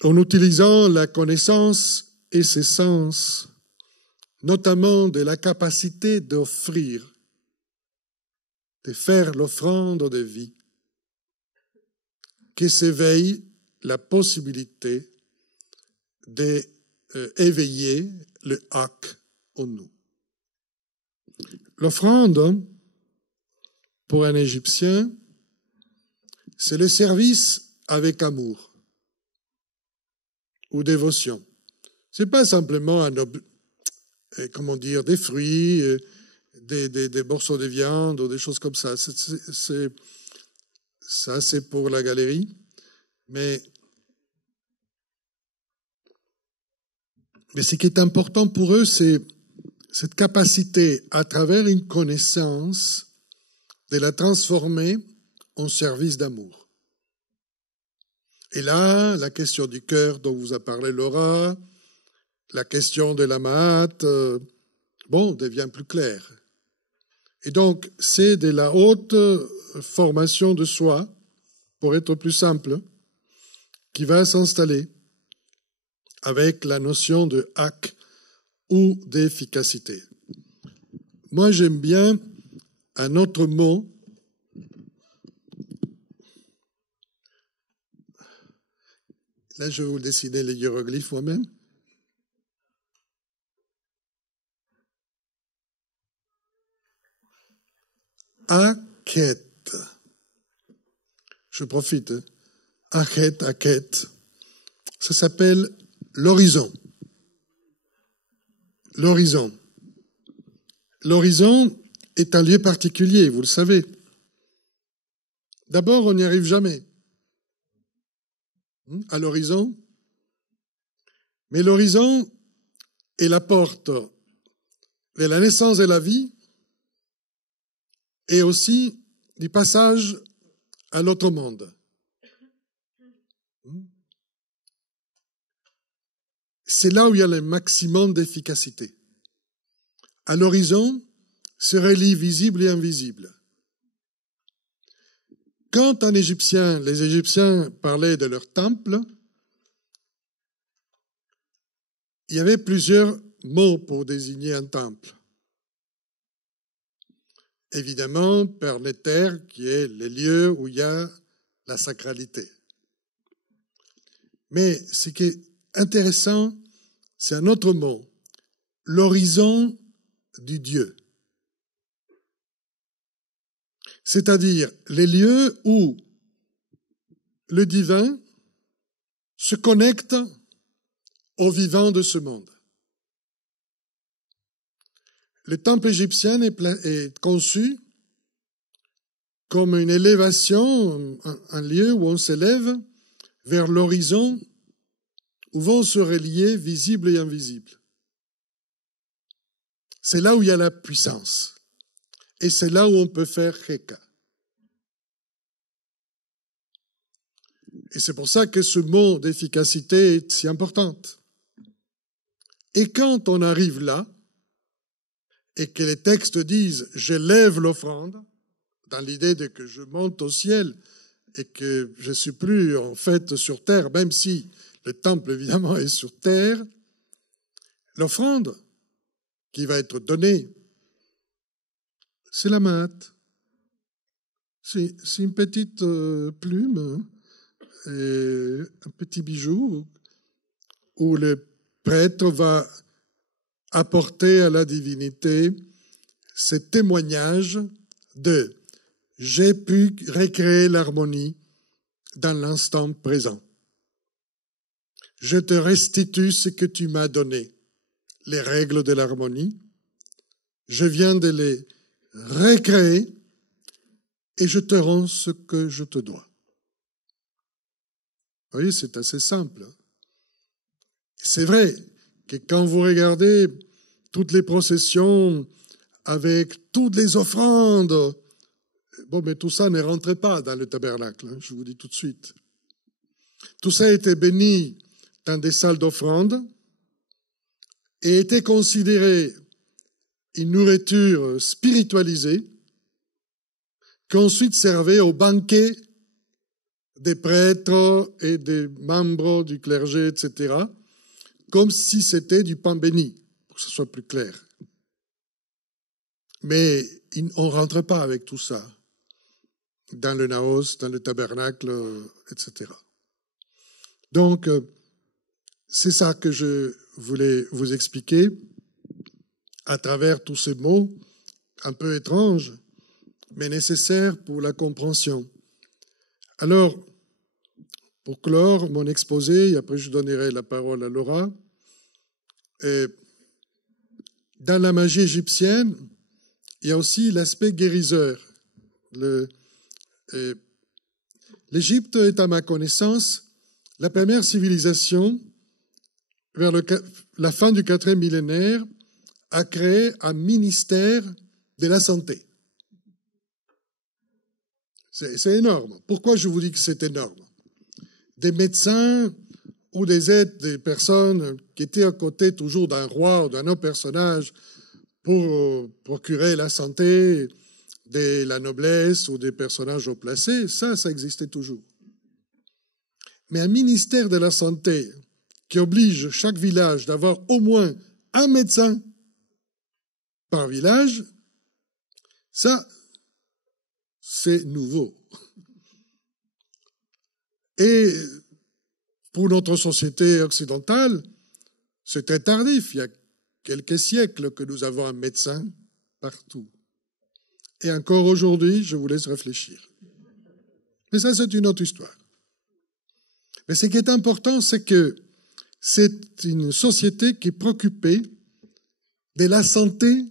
en utilisant la connaissance et ses sens, notamment de la capacité d'offrir, de faire l'offrande de vie, que s'éveille la possibilité d'éveiller le hak en nous. L'offrande, pour un Égyptien, c'est le service avec amour ou dévotion. Ce n'est pas simplement des fruits, des morceaux de viande ou des choses comme ça. Ça, c'est pour la galerie. Mais ce qui est important pour eux, c'est cette capacité, à travers une connaissance, de la transformer en service d'amour. Et là, la question du cœur dont vous a parlé Laura, la question de la Mahat, devient plus claire. Et donc, c'est de la haute formation de soi, pour être plus simple, qui va s'installer avec la notion de hak ou d'efficacité. Moi, j'aime bien un autre mot. Là, je vais vous dessiner les hiéroglyphes moi-même. Aket. Je profite. Aket. Ça s'appelle l'horizon. L'horizon. L'horizon est un lieu particulier, vous le savez. D'abord, on n'y arrive jamais à l'horizon. Mais l'horizon est la porte vers la naissance et la vie et aussi du passage à l'autre monde. C'est là où il y a le maximum d'efficacité. À l'horizon se relient visible et invisible. Quand les Égyptiens parlaient de leur temple, il y avait plusieurs mots pour désigner un temple. Évidemment, Père Néter, qui est le lieu où il y a la sacralité. Mais ce qui est intéressant, c'est un autre mot, l'horizon du Dieu. C'est-à-dire les lieux où le divin se connecte au vivant de ce monde. Le temple égyptien est conçu comme une élévation, un lieu où on s'élève vers l'horizon où vont se relier visible et invisible. C'est là où il y a la puissance. Et c'est là où on peut faire Heka. Et c'est pour ça que ce mot d'efficacité est si important. Et quand on arrive là, et que les textes disent « je lève l'offrande », dans l'idée de que je monte au ciel et que je ne suis plus en fait sur terre, même si le temple évidemment est sur terre, l'offrande qui va être donnée, c'est la Mahat. C'est une petite plume, un petit bijou où le prêtre va apporter à la divinité ce témoignage de « j'ai pu recréer l'harmonie dans l'instant présent. Je te restitue ce que tu m'as donné, les règles de l'harmonie. Je viens de les recréer et je te rends ce que je te dois. » Vous voyez, c'est assez simple. C'est vrai que quand vous regardez toutes les processions avec toutes les offrandes, mais tout ça ne rentrait pas dans le tabernacle, je vous dis tout de suite. Tout ça était béni dans des salles d'offrande et était considéré une nourriture spiritualisée qui ensuite servait au banquet des prêtres et des membres du clergé, etc., comme si c'était du pain béni, pour que ce soit plus clair. Mais on ne rentre pas avec tout ça dans le naos, dans le tabernacle, etc. Donc, c'est ça que je voulais vous expliquer à travers tous ces mots un peu étranges, mais nécessaires pour la compréhension. Alors, pour clore mon exposé, et après je donnerai la parole à Laura, dans la magie égyptienne, il y a aussi l'aspect guériseur. L'Égypte est, à ma connaissance, la première civilisation, vers la fin du 4e millénaire, a créé un ministère de la santé. C'est énorme. Pourquoi je vous dis que c'est énorme? Des médecins ou des personnes qui étaient à côté toujours d'un roi ou d'un autre personnage pour procurer la santé de la noblesse ou des personnages haut placés, ça existait toujours. Mais un ministère de la santé qui oblige chaque village d'avoir au moins un médecin par village, ça, c'est nouveau. Et pour notre société occidentale, c'est très tardif. Il y a quelques siècles que nous avons un médecin partout. Et encore aujourd'hui, je vous laisse réfléchir. Mais ça, c'est une autre histoire. Mais ce qui est important, c'est que c'est une société qui est préoccupée de la santé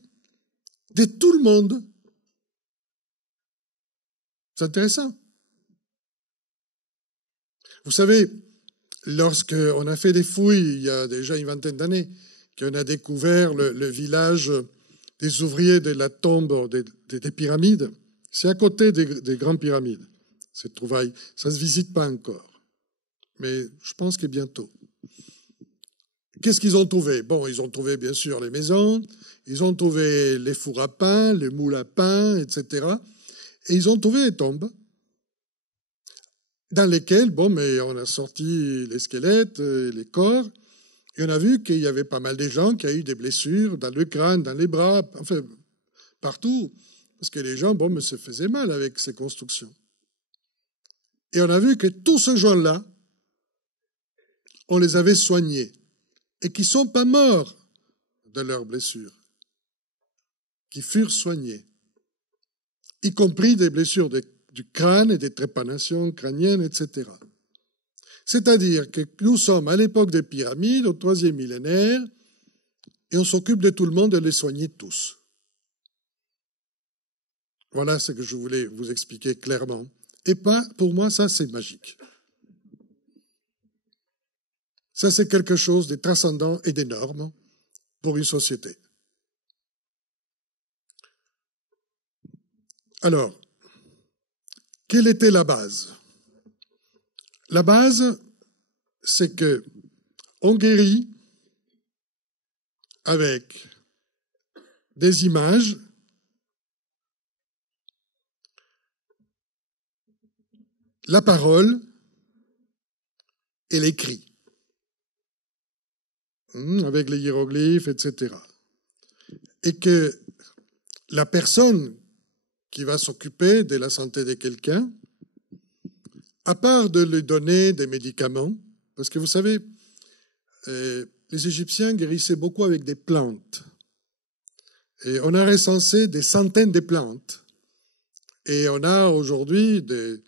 de tout le monde. C'est intéressant. Vous savez, lorsqu'on a fait des fouilles, il y a déjà une vingtaine d'années, qu'on a découvert le village des ouvriers de la tombe des pyramides, c'est à côté des grandes pyramides, cette trouvaille. Ça ne se visite pas encore, mais je pense que bientôt. Qu'est-ce qu'ils ont trouvé? Bon, ils ont trouvé bien sûr les maisons, ils ont trouvé les fours à pain, les moules à pain, etc. Et ils ont trouvé des tombes dans lesquelles, mais on a sorti les squelettes, les corps, et on a vu qu'il y avait pas mal de gens qui ont eu des blessures dans le crâne, dans les bras, enfin, partout, parce que les gens, se faisaient mal avec ces constructions. Et on a vu que tous ces gens-là, on les avait soignés, et qui ne sont pas morts de leurs blessures, qui furent soignés, y compris des blessures du crâne et des trépanations crâniennes, etc. C'est-à-dire que nous sommes à l'époque des pyramides, au 3e millénaire, et on s'occupe de tout le monde de les soigner tous. Voilà ce que je voulais vous expliquer clairement. Et pas, pour moi, ça c'est magique. Ça c'est quelque chose de transcendant et d'énorme pour une société. Alors, quelle était la base? La base, c'est que on guérit avec des images, la parole et l'écrit, avec les hiéroglyphes, etc. Et que la personne qui va s'occuper de la santé de quelqu'un, à part de lui donner des médicaments, parce que vous savez, les Égyptiens guérissaient beaucoup avec des plantes. Et on a recensé des centaines de plantes. Et on a aujourd'hui des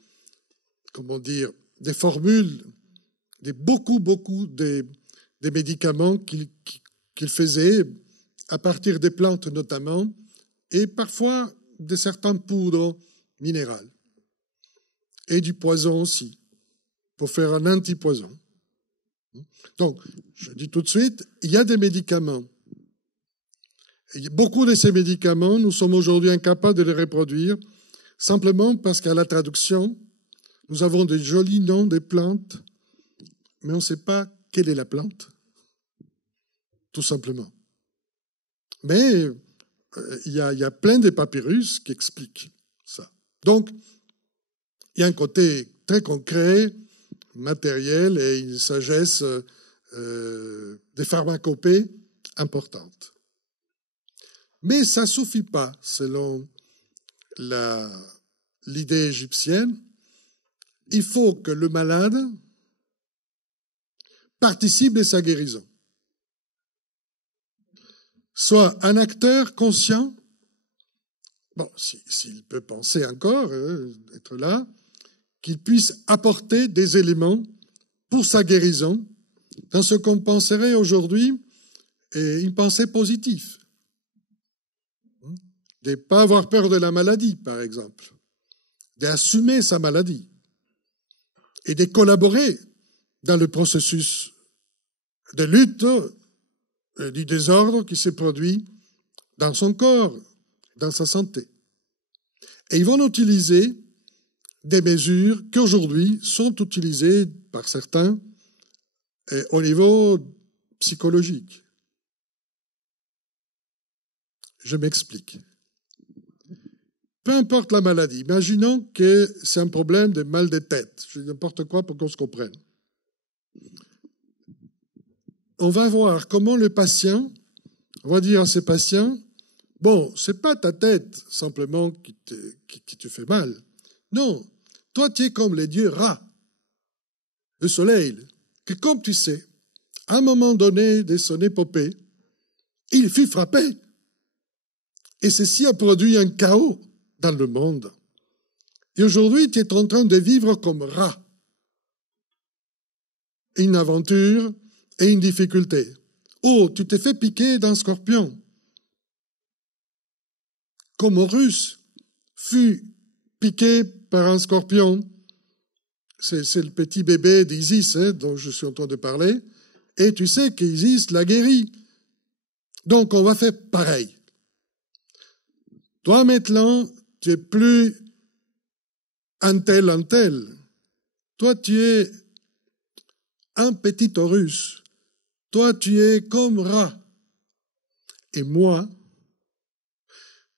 formules, beaucoup de médicaments qu'ils faisaient à partir des plantes notamment, et parfois de certaines poudres minérales. Et du poison aussi, pour faire un antipoison. Donc, je dis tout de suite, il y a des médicaments. Et beaucoup de ces médicaments, nous sommes aujourd'hui incapables de les reproduire, simplement parce qu'à la traduction, nous avons des jolis noms des plantes, mais on ne sait pas quelle est la plante, tout simplement. Mais il y a plein de papyrus qui expliquent ça. Donc, il y a un côté très concret, matériel et une sagesse des pharmacopées importante. Mais ça ne suffit pas, selon l'idée égyptienne. Il faut que le malade participe de sa guérison, soit un acteur conscient, bon, s'il peut penser encore, être là, qu'il puisse apporter des éléments pour sa guérison dans ce qu'on penserait aujourd'hui une pensée positive. De ne pas avoir peur de la maladie, par exemple, d'assumer sa maladie et de collaborer dans le processus de lutte du désordre qui se produit dans son corps, dans sa santé. Et ils vont utiliser des mesures qui aujourd'hui sont utilisées par certains au niveau psychologique. Je m'explique. Peu importe la maladie, imaginons que c'est un problème de mal de tête, n'importe quoi pour qu'on se comprenne. On va voir comment le patient, on va dire à ce patient, bon, c'est pas ta tête simplement qui te fait mal. Non, toi tu es comme les dieux Ra, le soleil, que comme tu sais, à un moment donné de son épopée, il fut frappé. Et ceci a produit un chaos dans le monde. Et aujourd'hui, tu es en train de vivre comme Ra. Une aventure et une difficulté. Oh, tu t'es fait piquer d'un scorpion. Comme Horus fut piqué par un scorpion. C'est le petit bébé d'Isis dont je suis en train de parler. Et tu sais qu'Isis l'a guéri. Donc, on va faire pareil. Toi, maintenant, tu n'es plus un tel. Toi, tu es un petit Horus. Toi, tu es comme Ra. Et moi,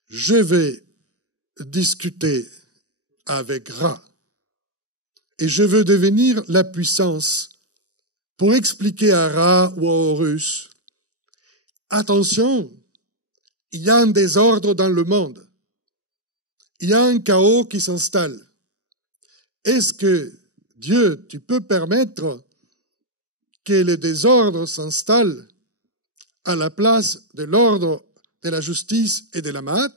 je vais discuter avec Ra. Et je veux devenir la puissance pour expliquer à Ra ou à Horus, attention, il y a un désordre dans le monde. Il y a un chaos qui s'installe. Est-ce que, Dieu, tu peux permettre que le désordre s'installe à la place de l'ordre, de la justice et de la Ma'at?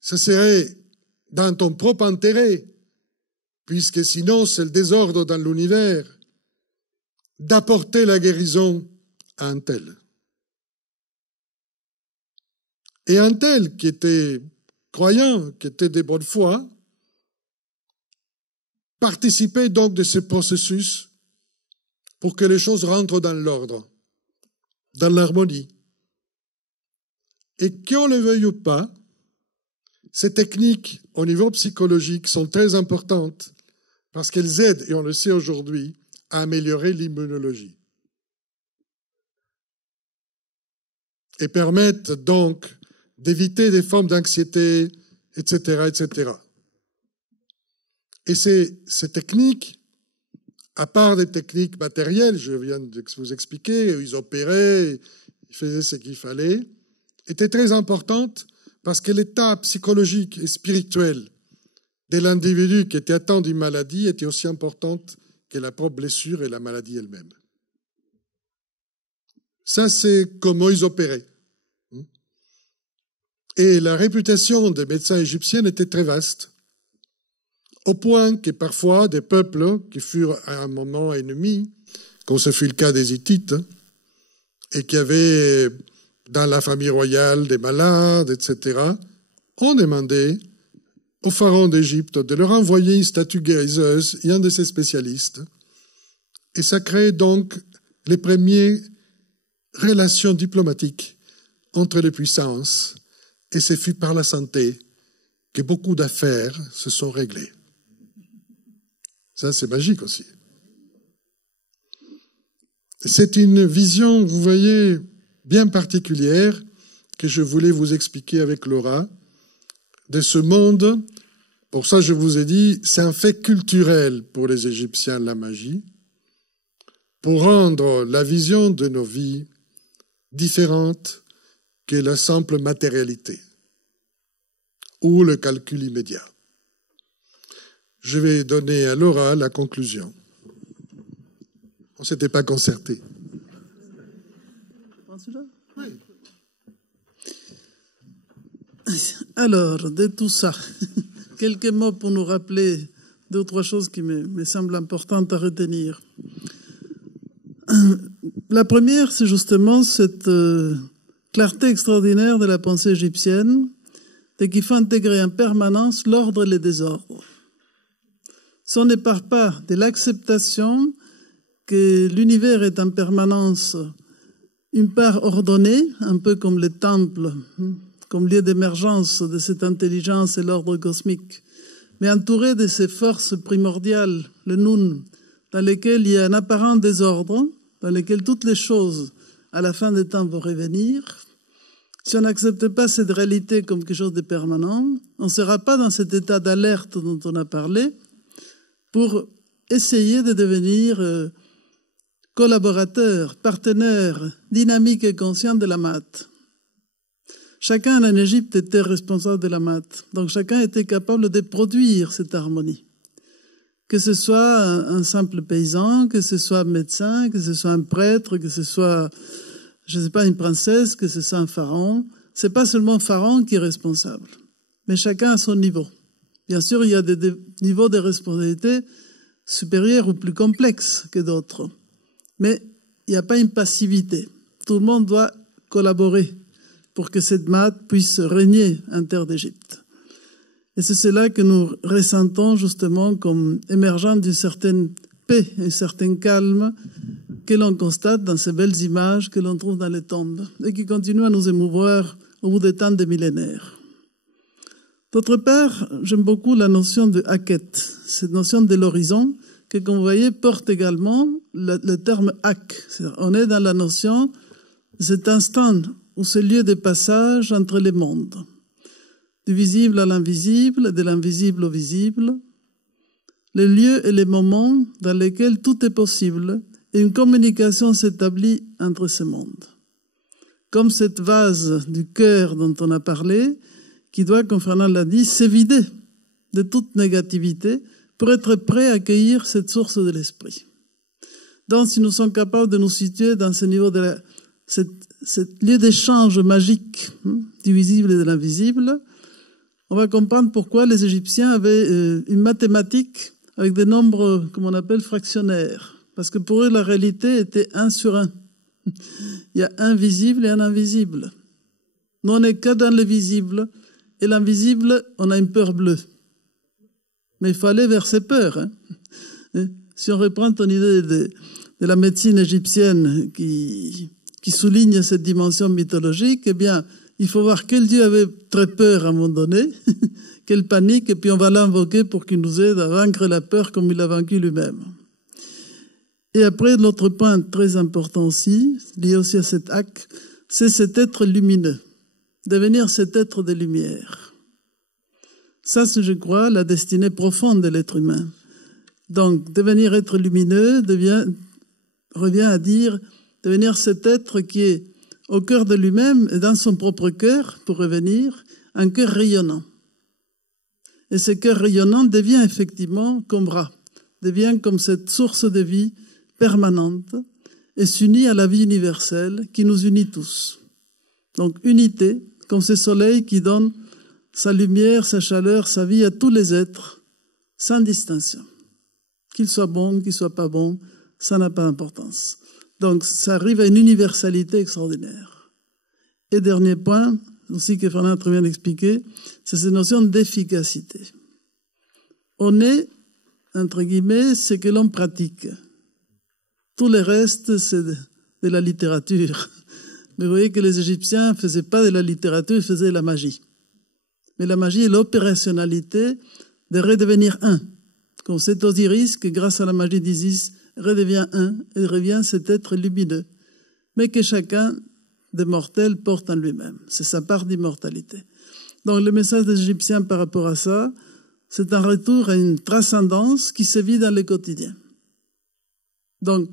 Ce serait dans ton propre intérêt, puisque sinon c'est le désordre dans l'univers, d'apporter la guérison à un tel. Et un tel qui était croyant, qui était de bonne foi, participait donc de ce processus pour que les choses rentrent dans l'ordre, dans l'harmonie. Et qu'on le veuille ou pas, ces techniques au niveau psychologique sont très importantes parce qu'elles aident, et on le sait aujourd'hui, à améliorer l'immunologie. Et permettent donc d'éviter des formes d'anxiété, etc., etc. Et ces techniques, à part des techniques matérielles, je viens de vous expliquer, où ils opéraient, ils faisaient ce qu'il fallait, étaient très importantes parce que l'état psychologique et spirituel de l'individu qui était atteint d'une maladie était aussi importante que la propre blessure et la maladie elle-même. Ça, c'est comment ils opéraient. Et la réputation des médecins égyptiens était très vaste, au point que parfois des peuples qui furent à un moment ennemis, comme ce fut le cas des Hittites, et qui avaient dans la famille royale des malades, etc., ont demandé au pharaon d'Égypte de leur envoyer une statue guérisseuse et un de ses spécialistes. Et ça crée donc les premières relations diplomatiques entre les puissances. Et c'est fut par la santé que beaucoup d'affaires se sont réglées. Ça, c'est magique aussi. C'est une vision, vous voyez, bien particulière que je voulais vous expliquer avec Laura de ce monde. Pour ça, je vous ai dit, c'est un fait culturel pour les Égyptiens, la magie, pour rendre la vision de nos vies différente que la simple matérialité ou le calcul immédiat. Je vais donner à Laura la conclusion. On ne s'était pas concerté. Alors, de tout ça, quelques mots pour nous rappeler deux ou trois choses qui me semblent importantes à retenir. La première, c'est justement cette clarté extraordinaire de la pensée égyptienne, de qu'il faut intégrer en permanence l'ordre et le désordre. Si on ne part pas de l'acceptation que l'univers est en permanence une part ordonnée, un peu comme les temples, comme lieu d'émergence de cette intelligence et l'ordre cosmique, mais entouré de ces forces primordiales, le Nun, dans lesquelles il y a un apparent désordre, dans lesquelles toutes les choses, à la fin des temps, vont revenir. Si on n'accepte pas cette réalité comme quelque chose de permanent, on ne sera pas dans cet état d'alerte dont on a parlé pour essayer de devenir collaborateur, partenaire, dynamique et conscient de la maths. Chacun en Égypte était responsable de la maths, donc chacun était capable de produire cette harmonie. Que ce soit un simple paysan, que ce soit un médecin, que ce soit un prêtre, que ce soit, je ne sais pas, une princesse, que ce soit un pharaon. C'est pas seulement pharaon qui est responsable, mais chacun à son niveau. Bien sûr, il y a des niveaux de responsabilité supérieurs ou plus complexes que d'autres, mais il n'y a pas une passivité. Tout le monde doit collaborer pour que cette maths puisse régner en terre d'Égypte. Et c'est cela que nous ressentons justement comme émergeant d'une certaine paix, un certain calme que l'on constate dans ces belles images que l'on trouve dans les tombes et qui continuent à nous émouvoir au bout de tant de millénaires. D'autre part, j'aime beaucoup la notion de Haket, cette notion de l'horizon que, comme vous voyez, porte également le terme Hak. On est dans la notion de cet instant ou ce lieu de passage entre les mondes, du visible à l'invisible, de l'invisible au visible, les lieux et les moments dans lesquels tout est possible et une communication s'établit entre ces mondes. Comme cette vase du cœur dont on a parlé, qui doit, comme Fernand l'a dit, s'évider de toute négativité pour être prêt à accueillir cette source de l'esprit. Donc, si nous sommes capables de nous situer dans ce niveau de cette lieu d'échange magique du visible et de l'invisible, on va comprendre pourquoi les Égyptiens avaient une mathématique avec des nombres, comme on appelle, fractionnaires. Parce que pour eux, la réalité était 1 sur 1. Il y a un visible et un invisible. Nous, on n'est que dans le visible, et l'invisible, on a une peur bleue. Mais il faut aller vers ces peurs. Si on reprend ton idée de la médecine égyptienne qui souligne cette dimension mythologique, eh bien, il faut voir quel Dieu avait très peur à un moment donné, quelle panique, et puis on va l'invoquer pour qu'il nous aide à vaincre la peur comme il l'a vaincu lui-même. Et après, l'autre point très important aussi, lié aussi à cet acte, c'est cet être lumineux, devenir cet être de lumière. Ça, c'est, je crois, la destinée profonde de l'être humain. Donc, devenir être lumineux revient à dire devenir cet être qui est au cœur de lui-même et dans son propre cœur, pour revenir, un cœur rayonnant. Et ce cœur rayonnant devient effectivement comme Ra, devient comme cette source de vie permanente et s'unit à la vie universelle qui nous unit tous. Donc unité, comme ce soleil qui donne sa lumière, sa chaleur, sa vie à tous les êtres, sans distinction. Qu'il soit bon, qu'il soit pas bon, ça n'a pas d'importance. Donc ça arrive à une universalité extraordinaire. Et dernier point, aussi que Fernand a très bien expliqué, c'est cette notion d'efficacité. On est, entre guillemets, ce que l'on pratique. Tout le reste, c'est de la littérature. Mais vous voyez que les Égyptiens ne faisaient pas de la littérature, ils faisaient de la magie. Mais la magie est l'opérationnalité de redevenir un, comme cet Osiris qui, grâce à la magie d'Isis, redevient un et revient cet être lumineux, mais que chacun des mortels porte en lui-même. C'est sa part d'immortalité. Donc le message des Égyptiens par rapport à ça, c'est un retour à une transcendance qui se vit dans le quotidien. Donc,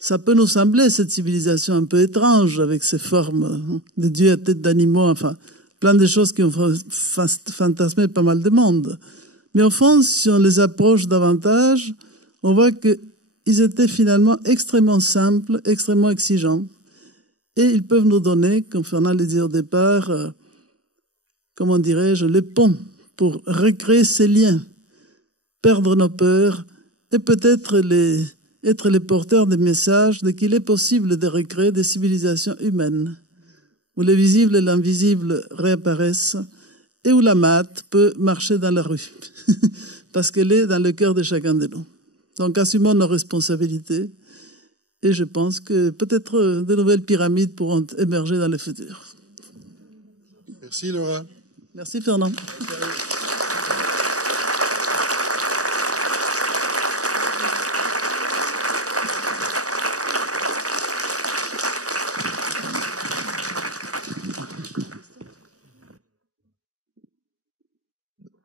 ça peut nous sembler, cette civilisation un peu étrange, avec ses formes de dieux à tête d'animaux, enfin, plein de choses qui ont fantasmé pas mal de monde. Mais au fond, si on les approche davantage, on voit qu'ils étaient finalement extrêmement simples, extrêmement exigeants. Et ils peuvent nous donner, comme Fernand l'a dit au départ, comment dirais-je, le pont pour recréer ces liens, perdre nos peurs et peut-être être les porteurs des messages de qu'il est possible de recréer des civilisations humaines, où le visible et l'invisible réapparaissent et où la maths peut marcher dans la rue, parce qu'elle est dans le cœur de chacun de nous. Donc assumons nos responsabilités et je pense que peut-être de nouvelles pyramides pourront émerger dans le futur. Merci Laura. Merci Fernand.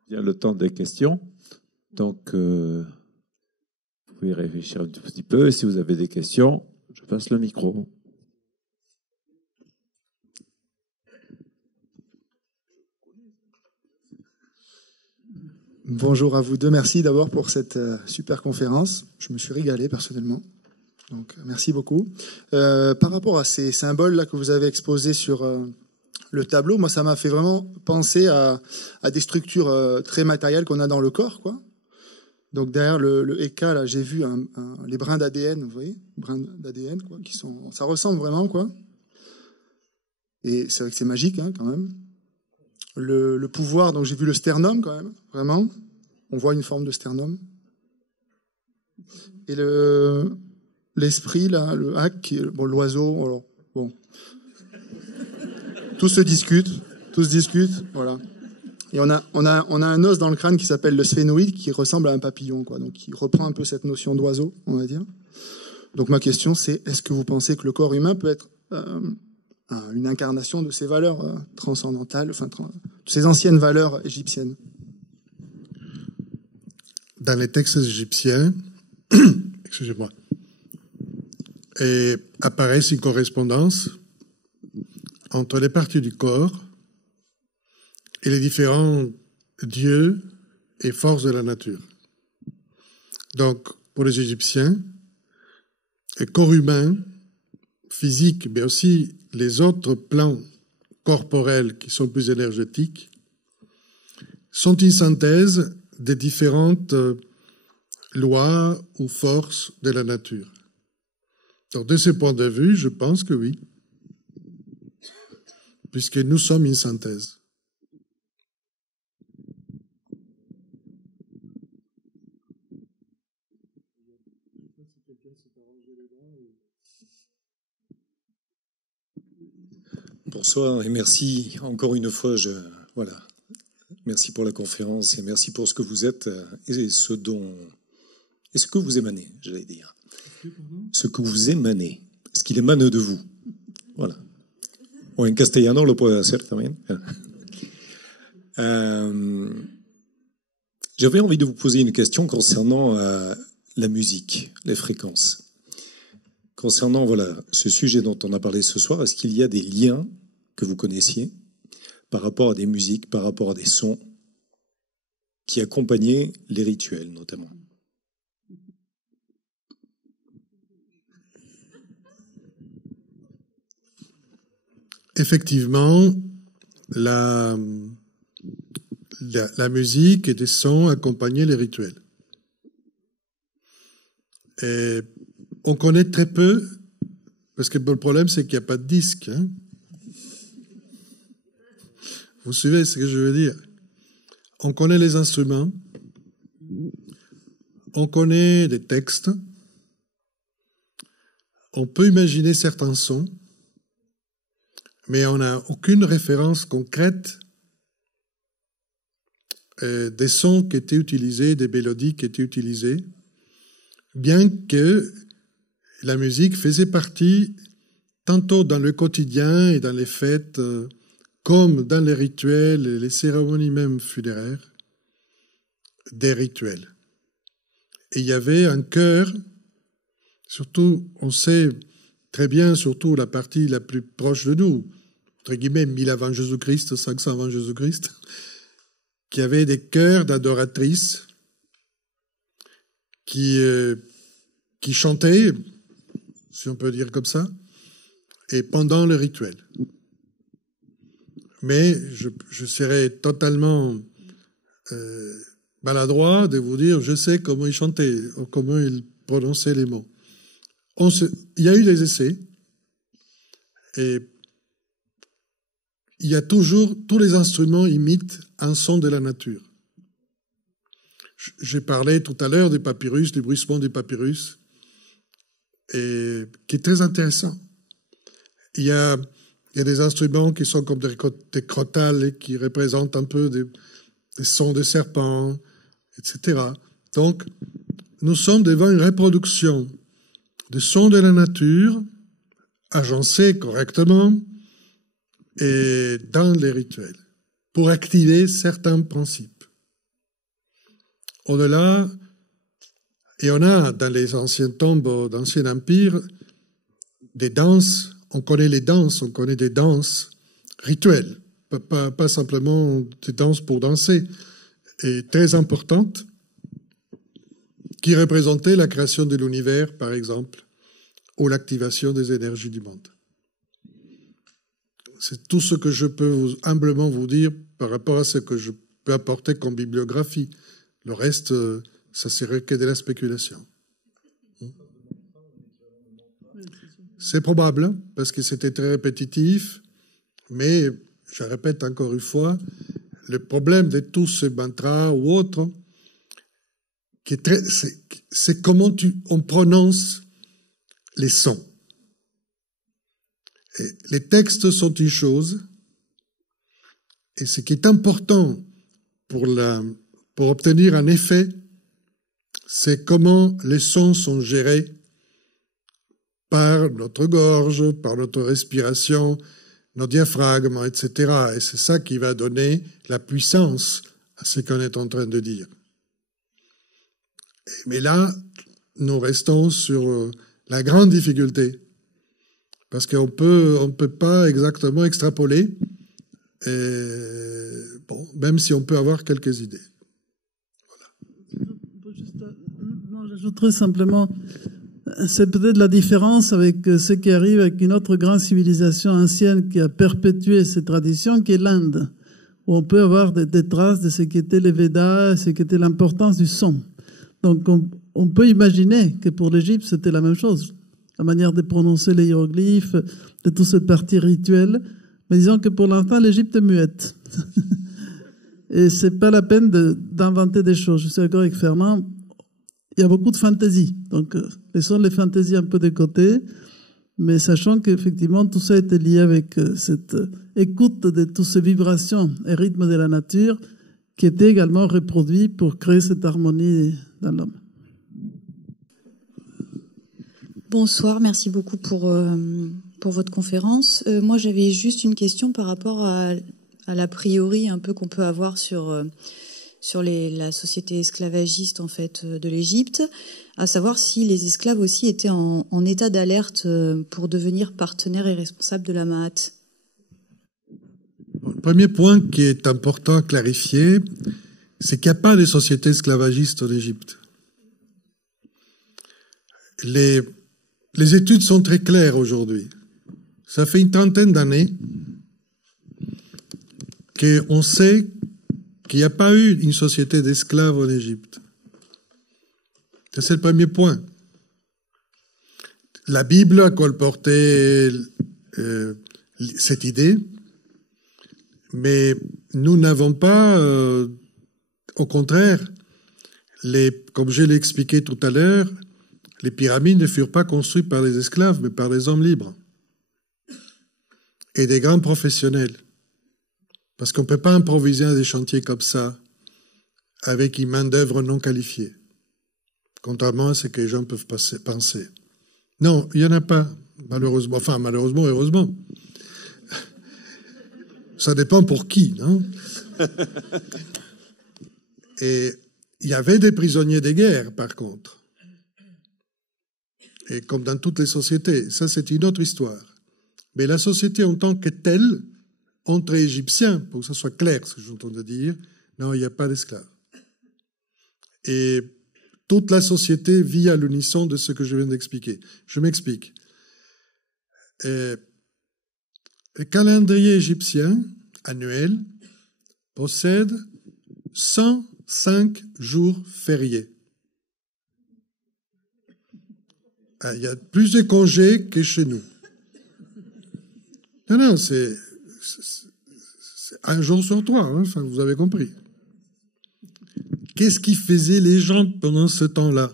Il y a le temps des questions, donc vous pouvez réfléchir un tout petit peu. Et si vous avez des questions, je passe le micro. Bonjour à vous deux, merci d'abord pour cette super conférence. Je me suis régalé personnellement, donc merci beaucoup. Par rapport à ces symboles là que vous avez exposés sur le tableau, moi ça m'a fait vraiment penser à des structures très matérielles qu'on a dans le corps, quoi. Donc derrière le Eka là, j'ai vu les brins d'ADN, vous voyez, brins d'ADN quoi, qui sont, ça ressemble vraiment quoi. Et c'est vrai que c'est magique hein, quand même. Le pouvoir, donc j'ai vu le sternum quand même, vraiment. On voit une forme de sternum. Et l'esprit, là, le hack, bon, l'oiseau, alors, bon. Tout se discute, voilà. Et on a un os dans le crâne qui s'appelle le sphénoïde, qui ressemble à un papillon, quoi. Donc qui reprend un peu cette notion d'oiseau, on va dire. Donc ma question c'est, est-ce que vous pensez que le corps humain peut être une incarnation de ces valeurs transcendantales, enfin, de ces anciennes valeurs égyptiennes? Dans les textes égyptiens, excusez-moi, apparaît une correspondance entre les parties du corps et les différents dieux et forces de la nature. Donc, pour les Égyptiens, le corps humain, physique, mais aussi les autres plans corporels qui sont plus énergétiques, sont une synthèse des différentes lois ou forces de la nature. Donc, de ce point de vue, je pense que oui, puisque nous sommes une synthèse. Bonsoir et merci encore une fois. Voilà, merci pour la conférence et merci pour ce que vous êtes et ce que vous émanez, j'allais dire. Ce que vous émanez, ce qu'il émane de vous. Voilà. O en castellano lo puede hacer también. J'avais envie de vous poser une question concernant la musique, les fréquences. Concernant voilà, ce sujet dont on a parlé ce soir, est-ce qu'il y a des liens que vous connaissiez par rapport à des musiques, par rapport à des sons qui accompagnaient les rituels notamment? Effectivement, la musique et des sons accompagnaient les rituels. Et on connaît très peu, parce que le problème, c'est qu'il n'y a pas de disque. Hein. Vous suivez ce que je veux dire? On connaît les instruments, on connaît les textes, on peut imaginer certains sons, mais on n'a aucune référence concrète des sons qui étaient utilisés, des mélodies qui étaient utilisées, bien que la musique faisait partie, tantôt dans le quotidien et dans les fêtes, comme dans les rituels et les cérémonies même funéraires, des rituels. Et il y avait un chœur, surtout, on sait très bien, surtout la partie la plus proche de nous, entre guillemets, 1000 avant Jésus-Christ, 500 avant Jésus-Christ, qui avait des chœurs d'adoratrices qui chantaient, si on peut dire comme ça, et pendant le rituel. Mais je serais totalement maladroit de vous dire, je sais comment ils chantaient, comment ils prononçaient les mots. Il y a eu des essais, et il y a toujours, tous les instruments imitent un son de la nature. J'ai parlé tout à l'heure des papyrus, du bruissement des papyrus, et qui est très intéressant. Il y a des instruments qui sont comme des crotales et qui représentent un peu des sons de serpents, etc. Donc, nous sommes devant une reproduction de sons de la nature, agencés correctement et dans les rituels, pour activer certains principes. Au-delà, et on a dans les anciens tombes d'Ancien Empire des danses, on connaît les danses, on connaît des danses rituelles, pas simplement des danses pour danser, et très importantes, qui représentaient la création de l'univers, par exemple, ou l'activation des énergies du monde. C'est tout ce que je peux humblement vous dire par rapport à ce que je peux apporter comme bibliographie. Le reste, ça serait que de la spéculation. C'est probable, parce que c'était très répétitif, mais, je répète encore une fois, le problème de tous ces mantras ou autres, c'est comment on prononce les sons. Et les textes sont une chose, et ce qui est important pour obtenir un effet, c'est comment les sons sont gérés par notre gorge, par notre respiration, nos diaphragmes, etc. Et c'est ça qui va donner la puissance à ce qu'on est en train de dire. Mais là, nous restons sur la grande difficulté, parce qu'on peut pas exactement extrapoler, même si on peut avoir quelques idées. Voilà. J'ajouterais simplement, c'est peut-être la différence avec ce qui arrive avec une autre grande civilisation ancienne qui a perpétué ces traditions, qui est l'Inde, où on peut avoir des traces de ce qu'étaient les Védas, ce qu'était l'importance du son. Donc on peut imaginer que pour l'Égypte, c'était la même chose, la manière de prononcer les hiéroglyphes, de toute cette partie rituelle. Mais disons que pour l'instant, l'Égypte est muette. Et c'est pas la peine d'inventer des choses. Je suis d'accord avec Fernand, il y a beaucoup de fantaisie. Donc laissons les fantaisies un peu de côté, mais sachant qu'effectivement tout ça était lié avec cette écoute de toutes ces vibrations et rythmes de la nature qui étaient également reproduits pour créer cette harmonie dans l'homme. Bonsoir, merci beaucoup pour votre conférence. Moi, j'avais juste une question par rapport à l'a priori un peu qu'on peut avoir sur la société esclavagiste en fait de l'Égypte, à savoir si les esclaves aussi étaient en état d'alerte pour devenir partenaires et responsables de la Mahat. Le premier point qui est important à clarifier, c'est qu'il n'y a pas de société esclavagiste en Égypte. Les études sont très claires aujourd'hui. Ça fait une trentaine d'années qu'on sait qu'il n'y a pas eu une société d'esclaves en Égypte. C'est le premier point. La Bible a colporté cette idée, mais nous n'avons pas, au contraire, comme je l'ai expliqué tout à l'heure, les pyramides ne furent pas construites par les esclaves, mais par les hommes libres et des grands professionnels. Parce qu'on ne peut pas improviser des chantiers comme ça avec une main-d'œuvre non qualifiée, contrairement à ce que les gens peuvent penser. Non, il n'y en a pas, malheureusement. Enfin, malheureusement, heureusement. Ça dépend pour qui, non? Et il y avait des prisonniers de guerre, par contre. Et comme dans toutes les sociétés, ça c'est une autre histoire. Mais la société en tant que telle, entre Égyptiens, pour que ce soit clair ce que j'entends dire, non, il n'y a pas d'esclaves. Et toute la société vit à l'unisson de ce que je viens d'expliquer. Je m'explique. Le calendrier égyptien annuel possède 105 jours fériés. Il y a plus de congés que chez nous. Non, c'est un jour sur trois, hein, enfin, vous avez compris. Qu'est-ce qui faisaient les gens pendant ce temps-là?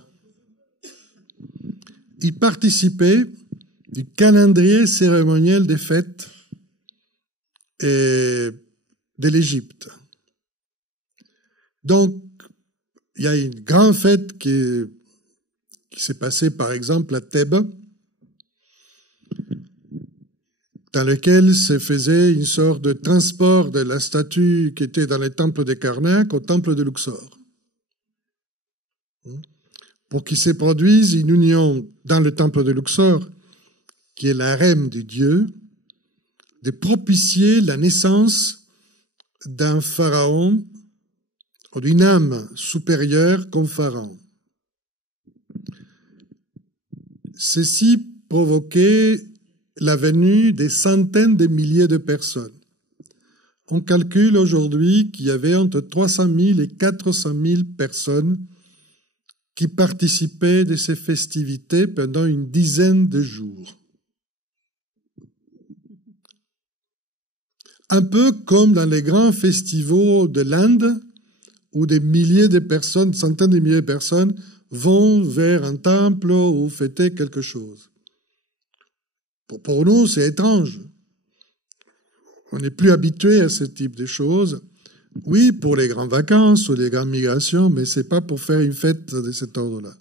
Ils participaient du calendrier cérémoniel des fêtes de l'Égypte. Donc, il y a une grande fête qui s'est passée, par exemple, à Thèbes, dans lequel se faisait une sorte de transport de la statue qui était dans le temple de Karnak au temple de Luxor. Pour qu'il se produise une union dans le temple de Luxor, qui est la reine du dieu, de propicier la naissance d'un pharaon ou d'une âme supérieure comme pharaon. Ceci provoquait la venue des centaines de milliers de personnes. On calcule aujourd'hui qu'il y avait entre 300 000 et 400 000 personnes qui participaient de ces festivités pendant une dizaine de jours. Un peu comme dans les grands festivals de l'Inde, où des milliers de personnes, centaines de milliers de personnes, vont vers un temple ou fêter quelque chose. Pour nous, c'est étrange. On n'est plus habitué à ce type de choses. Oui, pour les grandes vacances ou les grandes migrations, mais ce n'est pas pour faire une fête de cet ordre-là.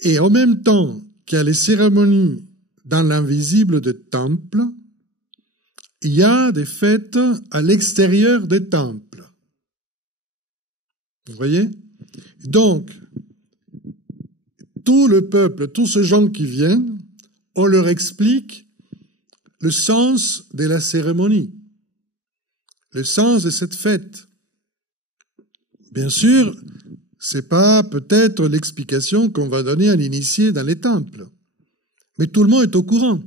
Et en même temps qu'il y a les cérémonies dans l'invisible des temples, il y a des fêtes à l'extérieur des temples. Vous voyez? Donc, tout le peuple, tous ces gens qui viennent, on leur explique le sens de la cérémonie, le sens de cette fête. Bien sûr, ce n'est pas peut-être l'explication qu'on va donner à l'initié dans les temples, mais tout le monde est au courant.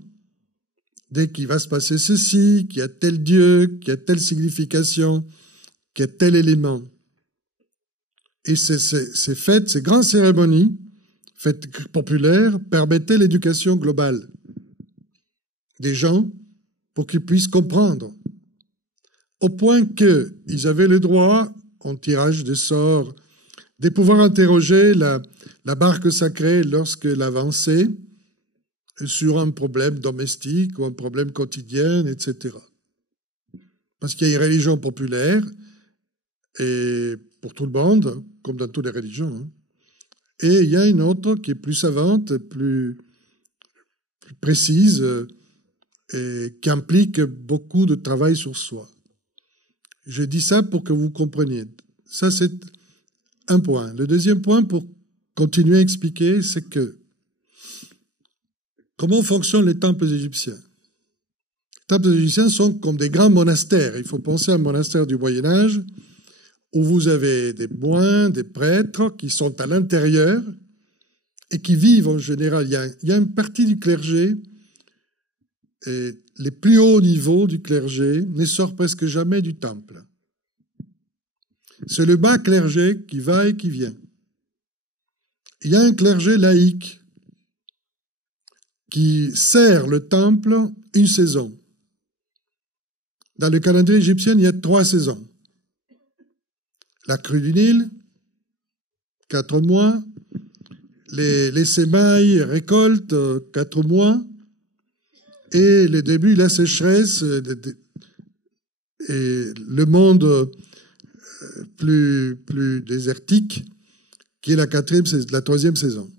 Dès qu'il va se passer ceci, qu'il y a tel Dieu, qu'il y a telle signification, qu'il y a tel élément. Et ces fêtes, ces grandes cérémonies, fêtes populaires, permettaient l'éducation globale des gens pour qu'ils puissent comprendre. Au point qu'ils avaient le droit, en tirage de sorts, de pouvoir interroger la barque sacrée lorsqu'elle avançait sur un problème domestique ou un problème quotidien, etc. Parce qu'il y a une religion populaire, et pour tout le monde, comme dans toutes les religions, hein. Et il y a une autre qui est plus savante, plus précise, et qui implique beaucoup de travail sur soi. Je dis ça pour que vous compreniez. Ça, c'est un point. Le deuxième point, pour continuer à expliquer, c'est que comment fonctionnent les temples égyptiens? Les temples égyptiens sont comme des grands monastères. Il faut penser à un monastère du Moyen-Âge où vous avez des moines, des prêtres qui sont à l'intérieur et qui vivent en général. Il y a une partie du clergé, et les plus hauts niveaux du clergé ne sortent presque jamais du temple. C'est le bas clergé qui va et qui vient. Il y a un clergé laïque qui sert le temple une saison. Dans le calendrier égyptien, il y a 3 saisons. La crue du Nil, 4 mois. Les semailles récoltent 4 mois. Et le début, la sécheresse, et le monde plus désertique, qui est la troisième saison.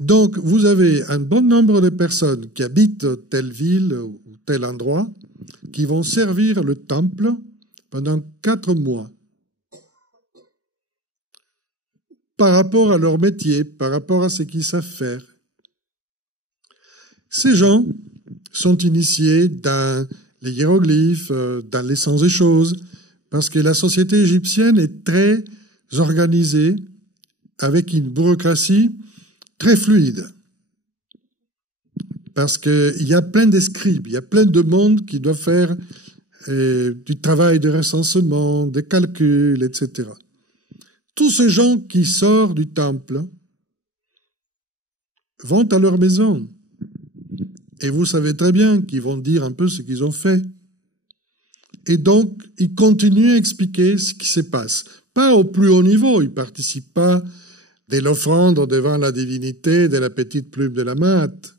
Donc, vous avez un bon nombre de personnes qui habitent telle ville ou tel endroit, qui vont servir le temple pendant 4 mois. Par rapport à leur métier, par rapport à ce qu'ils savent faire. Ces gens sont initiés dans les hiéroglyphes, dans l'essence des choses, parce que la société égyptienne est très organisée, avec une bureaucratie très fluide. Parce qu'il y a plein de scribes, il y a plein de monde qui doit faire du travail de recensement, des calculs, etc. Tous ces gens qui sortent du temple vont à leur maison. Et vous savez très bien qu'ils vont dire un peu ce qu'ils ont fait. Et donc, ils continuent à expliquer ce qui se passe. Pas au plus haut niveau, ils ne participent pas de l'offrande devant la divinité de la petite plume de la mat.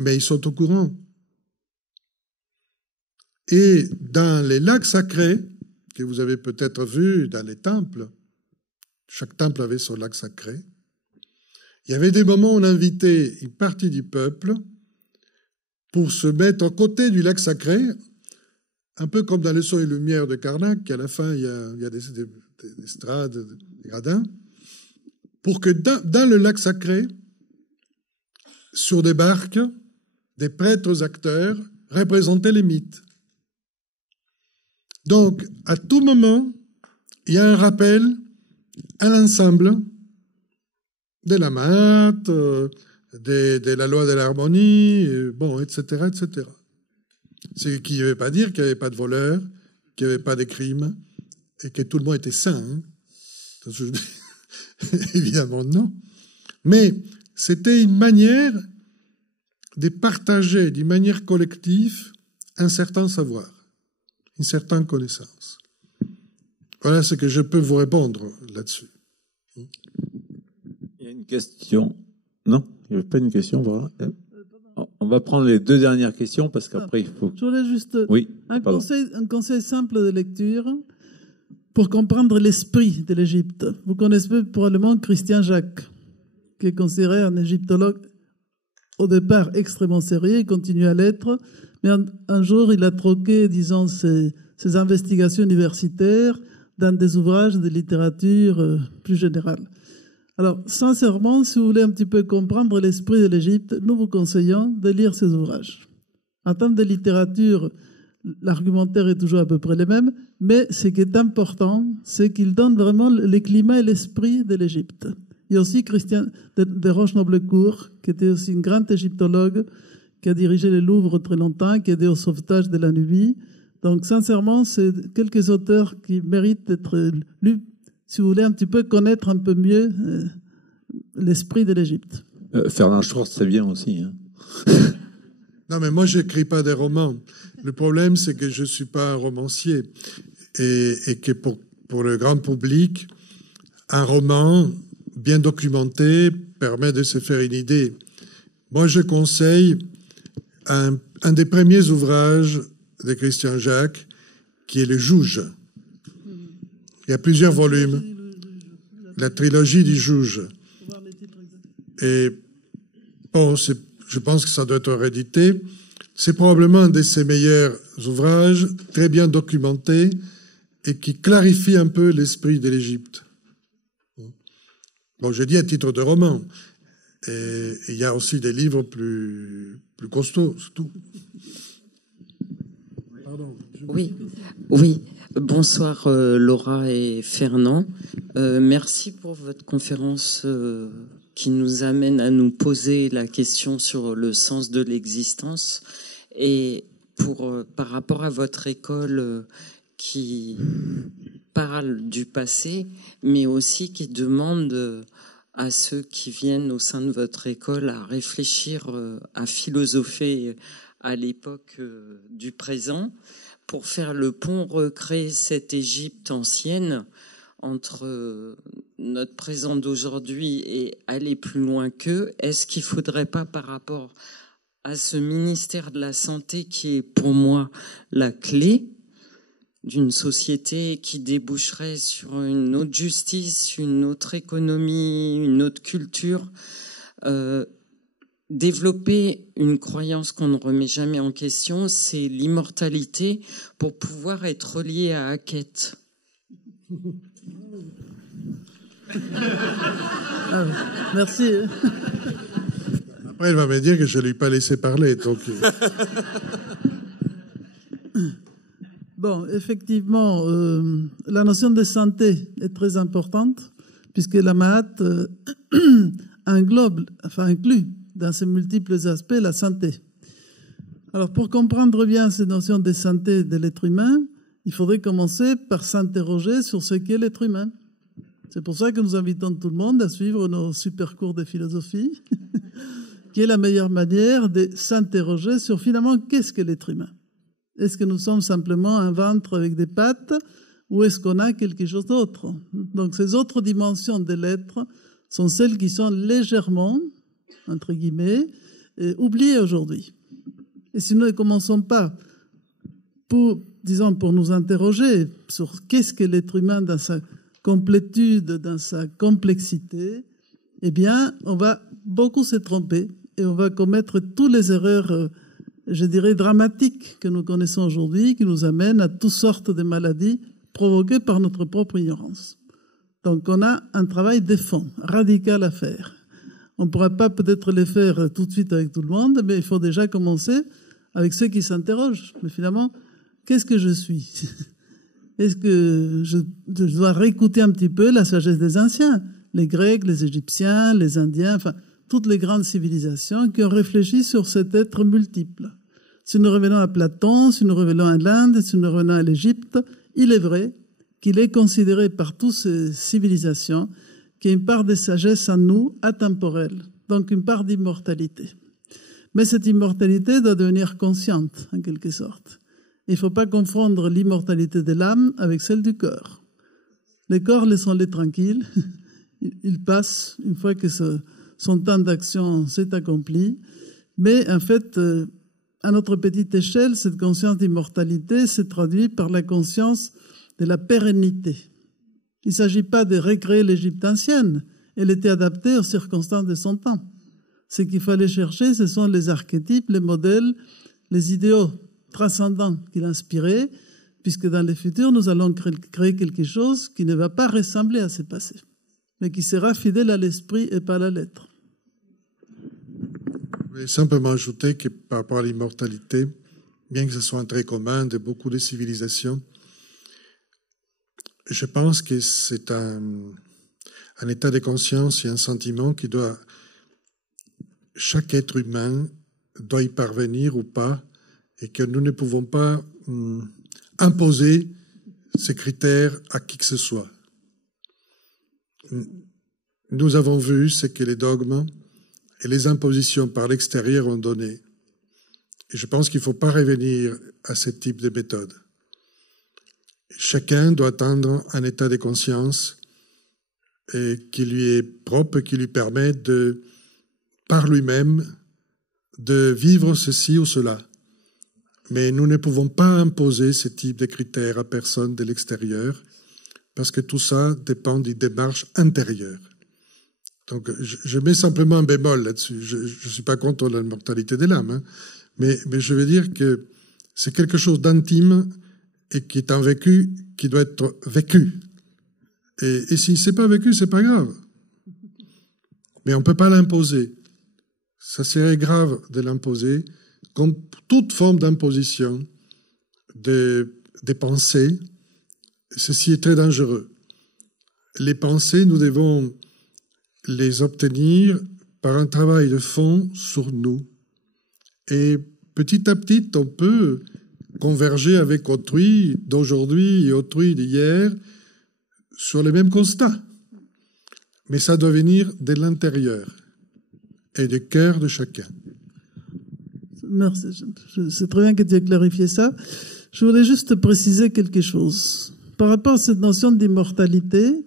Mais ils sont au courant. Et dans les lacs sacrés, que vous avez peut-être vus dans les temples, chaque temple avait son lac sacré, il y avait des moments où on invitait une partie du peuple pour se mettre à côté du lac sacré, un peu comme dans le Son et Lumière de Karnak, à la fin il y a des estrades, des gradins, pour que dans le lac sacré, sur des barques, des prêtres acteurs représentaient les mythes. Donc, à tout moment, il y a un rappel à l'ensemble de la mat, de la loi de l'harmonie, bon, etc., etc. Ce qui ne veut pas dire qu'il n'y avait pas de voleurs, qu'il n'y avait pas de crimes, et que tout le monde était sain. Hein. Évidemment, non. Mais c'était une manière de partager d'une manière collective un certain savoir, une certaine connaissance. Voilà ce que je peux vous répondre là-dessus. Il y a une question. Non, il n'y avait pas une question. Voilà. On va prendre les 2 dernières questions parce qu'après il faut... Je voulais juste oui, un conseil simple de lecture pour comprendre l'esprit de l'Égypte. Vous connaissez probablement Christian Jacques, qui est considéré un égyptologue au départ extrêmement sérieux, il continue à l'être, mais un jour il a troqué, disons, ses investigations universitaires dans des ouvrages de littérature plus générale. Alors, sincèrement, si vous voulez un petit peu comprendre l'esprit de l'Égypte, nous vous conseillons de lire ces ouvrages. En termes de littérature, l'argumentaire est toujours à peu près le même, mais ce qui est important, c'est qu'il donne vraiment le climat et l'esprit de l'Égypte. Il y a aussi Christian de Roche-Noblecourt, qui était aussi un grand égyptologue, qui a dirigé le Louvre très longtemps, qui a aidé au sauvetage de la Nubie. Donc, sincèrement, c'est quelques auteurs qui méritent d'être lus, si vous voulez un petit peu connaître un peu mieux l'esprit de l'Égypte. Fernand Schwartz, c'est bien aussi. Hein. Non, mais moi, je n'écris pas des romans. Le problème, c'est que je ne suis pas un romancier. Et que pour le grand public, un roman bien documenté permet de se faire une idée. Moi, je conseille un des premiers ouvrages de Christian Jacques, qui est Le Jouge. Il y a plusieurs volumes. La trilogie du Jouge. Et bon, je pense que ça doit être réédité. C'est probablement un de ses meilleurs ouvrages, très bien documenté, et qui clarifie un peu l'esprit de l'Égypte. Bon, je dis à titre de roman. Et il y a aussi des livres plus costauds, c'est tout. Pardon. Oui. Bonsoir Laura et Fernand. Merci pour votre conférence qui nous amène à nous poser la question sur le sens de l'existence. Et par rapport à votre école qui parle du passé, mais aussi qui demande à ceux qui viennent au sein de votre école à réfléchir, à philosopher à l'époque du présent, pour faire le pont, recréer cette Égypte ancienne entre notre présent d'aujourd'hui et aller plus loin qu'eux. Est-ce qu'il ne faudrait pas, par rapport à ce ministère de la Santé qui est pour moi la clé, d'une société qui déboucherait sur une autre justice, une autre économie, une autre culture. Développer une croyance qu'on ne remet jamais en question, c'est l'immortalité pour pouvoir être relié à Hackett. Merci. Après, elle va me dire que je ne lui ai pas laissé parler. Donc... Bon, effectivement, la notion de santé est très importante, puisque la Mahat inclut dans ses multiples aspects la santé. Alors, pour comprendre bien ces notions de santé de l'être humain, il faudrait commencer par s'interroger sur ce qu'est l'être humain. C'est pour ça que nous invitons tout le monde à suivre nos super cours de philosophie, qui est la meilleure manière de s'interroger sur finalement qu'est-ce que l'être humain. Est-ce que nous sommes simplement un ventre avec des pattes ou est-ce qu'on a quelque chose d'autre? Donc ces autres dimensions de l'être sont celles qui sont légèrement, entre guillemets, oubliées aujourd'hui. Et si nous ne commençons pas pour nous interroger sur qu'est-ce que l'être humain dans sa complétude, dans sa complexité, eh bien, on va beaucoup se tromper et on va commettre toutes les erreurs, je dirais, dramatiques que nous connaissons aujourd'hui, qui nous amènent à toutes sortes de maladies provoquées par notre propre ignorance. Donc, on a un travail de fond, radical à faire. On ne pourra pas peut-être le faire tout de suite avec tout le monde, mais il faut déjà commencer avec ceux qui s'interrogent. Mais finalement, qu'est-ce que je suis? Est-ce que je dois réécouter un petit peu la sagesse des anciens, les Grecs, les Égyptiens, les Indiens, enfin, toutes les grandes civilisations qui ont réfléchi sur cet être multiple. Si nous revenons à Platon, si nous revenons à l'Inde, si nous revenons à l'Égypte, il est vrai qu'il est considéré par toutes ces civilisations qu'il y a une part de sagesse en nous atemporelle, donc une part d'immortalité. Mais cette immortalité doit devenir consciente, en quelque sorte. Il ne faut pas confondre l'immortalité de l'âme avec celle du corps. Les corps, laissons-les tranquilles. Ils passent une fois que son temps d'action s'est accompli. Mais en fait, à notre petite échelle, cette conscience d'immortalité se traduit par la conscience de la pérennité. Il ne s'agit pas de recréer l'Égypte ancienne. Elle était adaptée aux circonstances de son temps. Ce qu'il fallait chercher, ce sont les archétypes, les modèles, les idéaux transcendants qui l'inspiraient, puisque dans le futur, nous allons créer quelque chose qui ne va pas ressembler à ce passé, mais qui sera fidèle à l'esprit et pas à la lettre. Je vais simplement ajouter que par rapport à l'immortalité, bien que ce soit un trait commun de beaucoup de civilisations, je pense que c'est un état de conscience et un sentiment qui doit, chaque être humain doit y parvenir ou pas, et que nous ne pouvons pas imposer ces critères à qui que ce soit. Nous avons vu ce que les dogmes et les impositions par l'extérieur ont donné. Et je pense qu'il ne faut pas revenir à ce type de méthode. Chacun doit atteindre un état de conscience qui lui est propre, qui lui permet de, par lui-même, de vivre ceci ou cela. Mais nous ne pouvons pas imposer ce type de critères à personne de l'extérieur, parce que tout ça dépend d'une démarche intérieure. Donc, je mets simplement un bémol là-dessus. Je ne suis pas contre la mortalité de l'âme, hein, mais je veux dire que c'est quelque chose d'intime et qui est un vécu qui doit être vécu. Et si c'est pas vécu, c'est pas grave. Mais on peut pas l'imposer. Ça serait grave de l'imposer, comme toute forme d'imposition des pensées. Ceci est très dangereux. Les pensées, nous devons les obtenir par un travail de fond sur nous. Et petit à petit, on peut converger avec autrui d'aujourd'hui et autrui d'hier sur les mêmes constats. Mais ça doit venir de l'intérieur et du cœur de chacun. Merci. C'est très bien que tu aies clarifié ça. Je voulais juste préciser quelque chose. Par rapport à cette notion d'immortalité,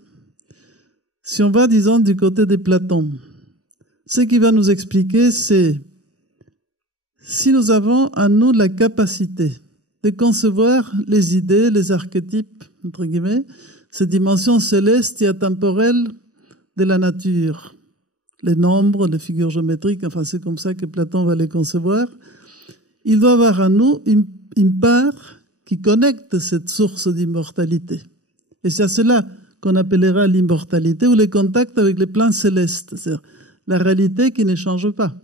si on va, disons, du côté de Platon, ce qu'il va nous expliquer, c'est si nous avons en nous la capacité de concevoir les idées, les archétypes, entre guillemets, ces dimensions célestes et atemporelles de la nature. Les nombres, les figures géométriques, enfin c'est comme ça que Platon va les concevoir. Il doit avoir en nous une part qui connecte cette source d'immortalité. Et c'est à cela qu'on appellera l'immortalité ou le contact avec les plans célestes, c'est-à-dire la réalité qui ne change pas.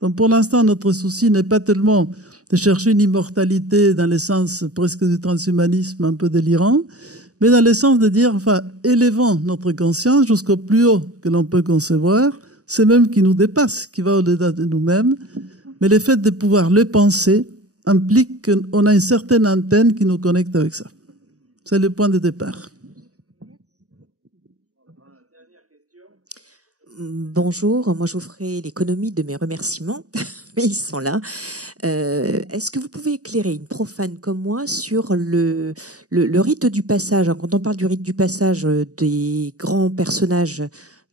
Donc pour l'instant, notre souci n'est pas tellement de chercher une immortalité dans le sens presque du transhumanisme un peu délirant, mais dans le sens de dire, enfin, élevons notre conscience jusqu'au plus haut que l'on peut concevoir, c'est même qui nous dépasse, qui va au-delà de nous-mêmes, mais le fait de pouvoir le penser implique qu'on a une certaine antenne qui nous connecte avec ça. C'est le point de départ. Bonjour, moi je vous ferai l'économie de mes remerciements, mais ils sont là. Est-ce que vous pouvez éclairer une profane comme moi sur le rite du passage? Quand on parle du rite du passage des grands personnages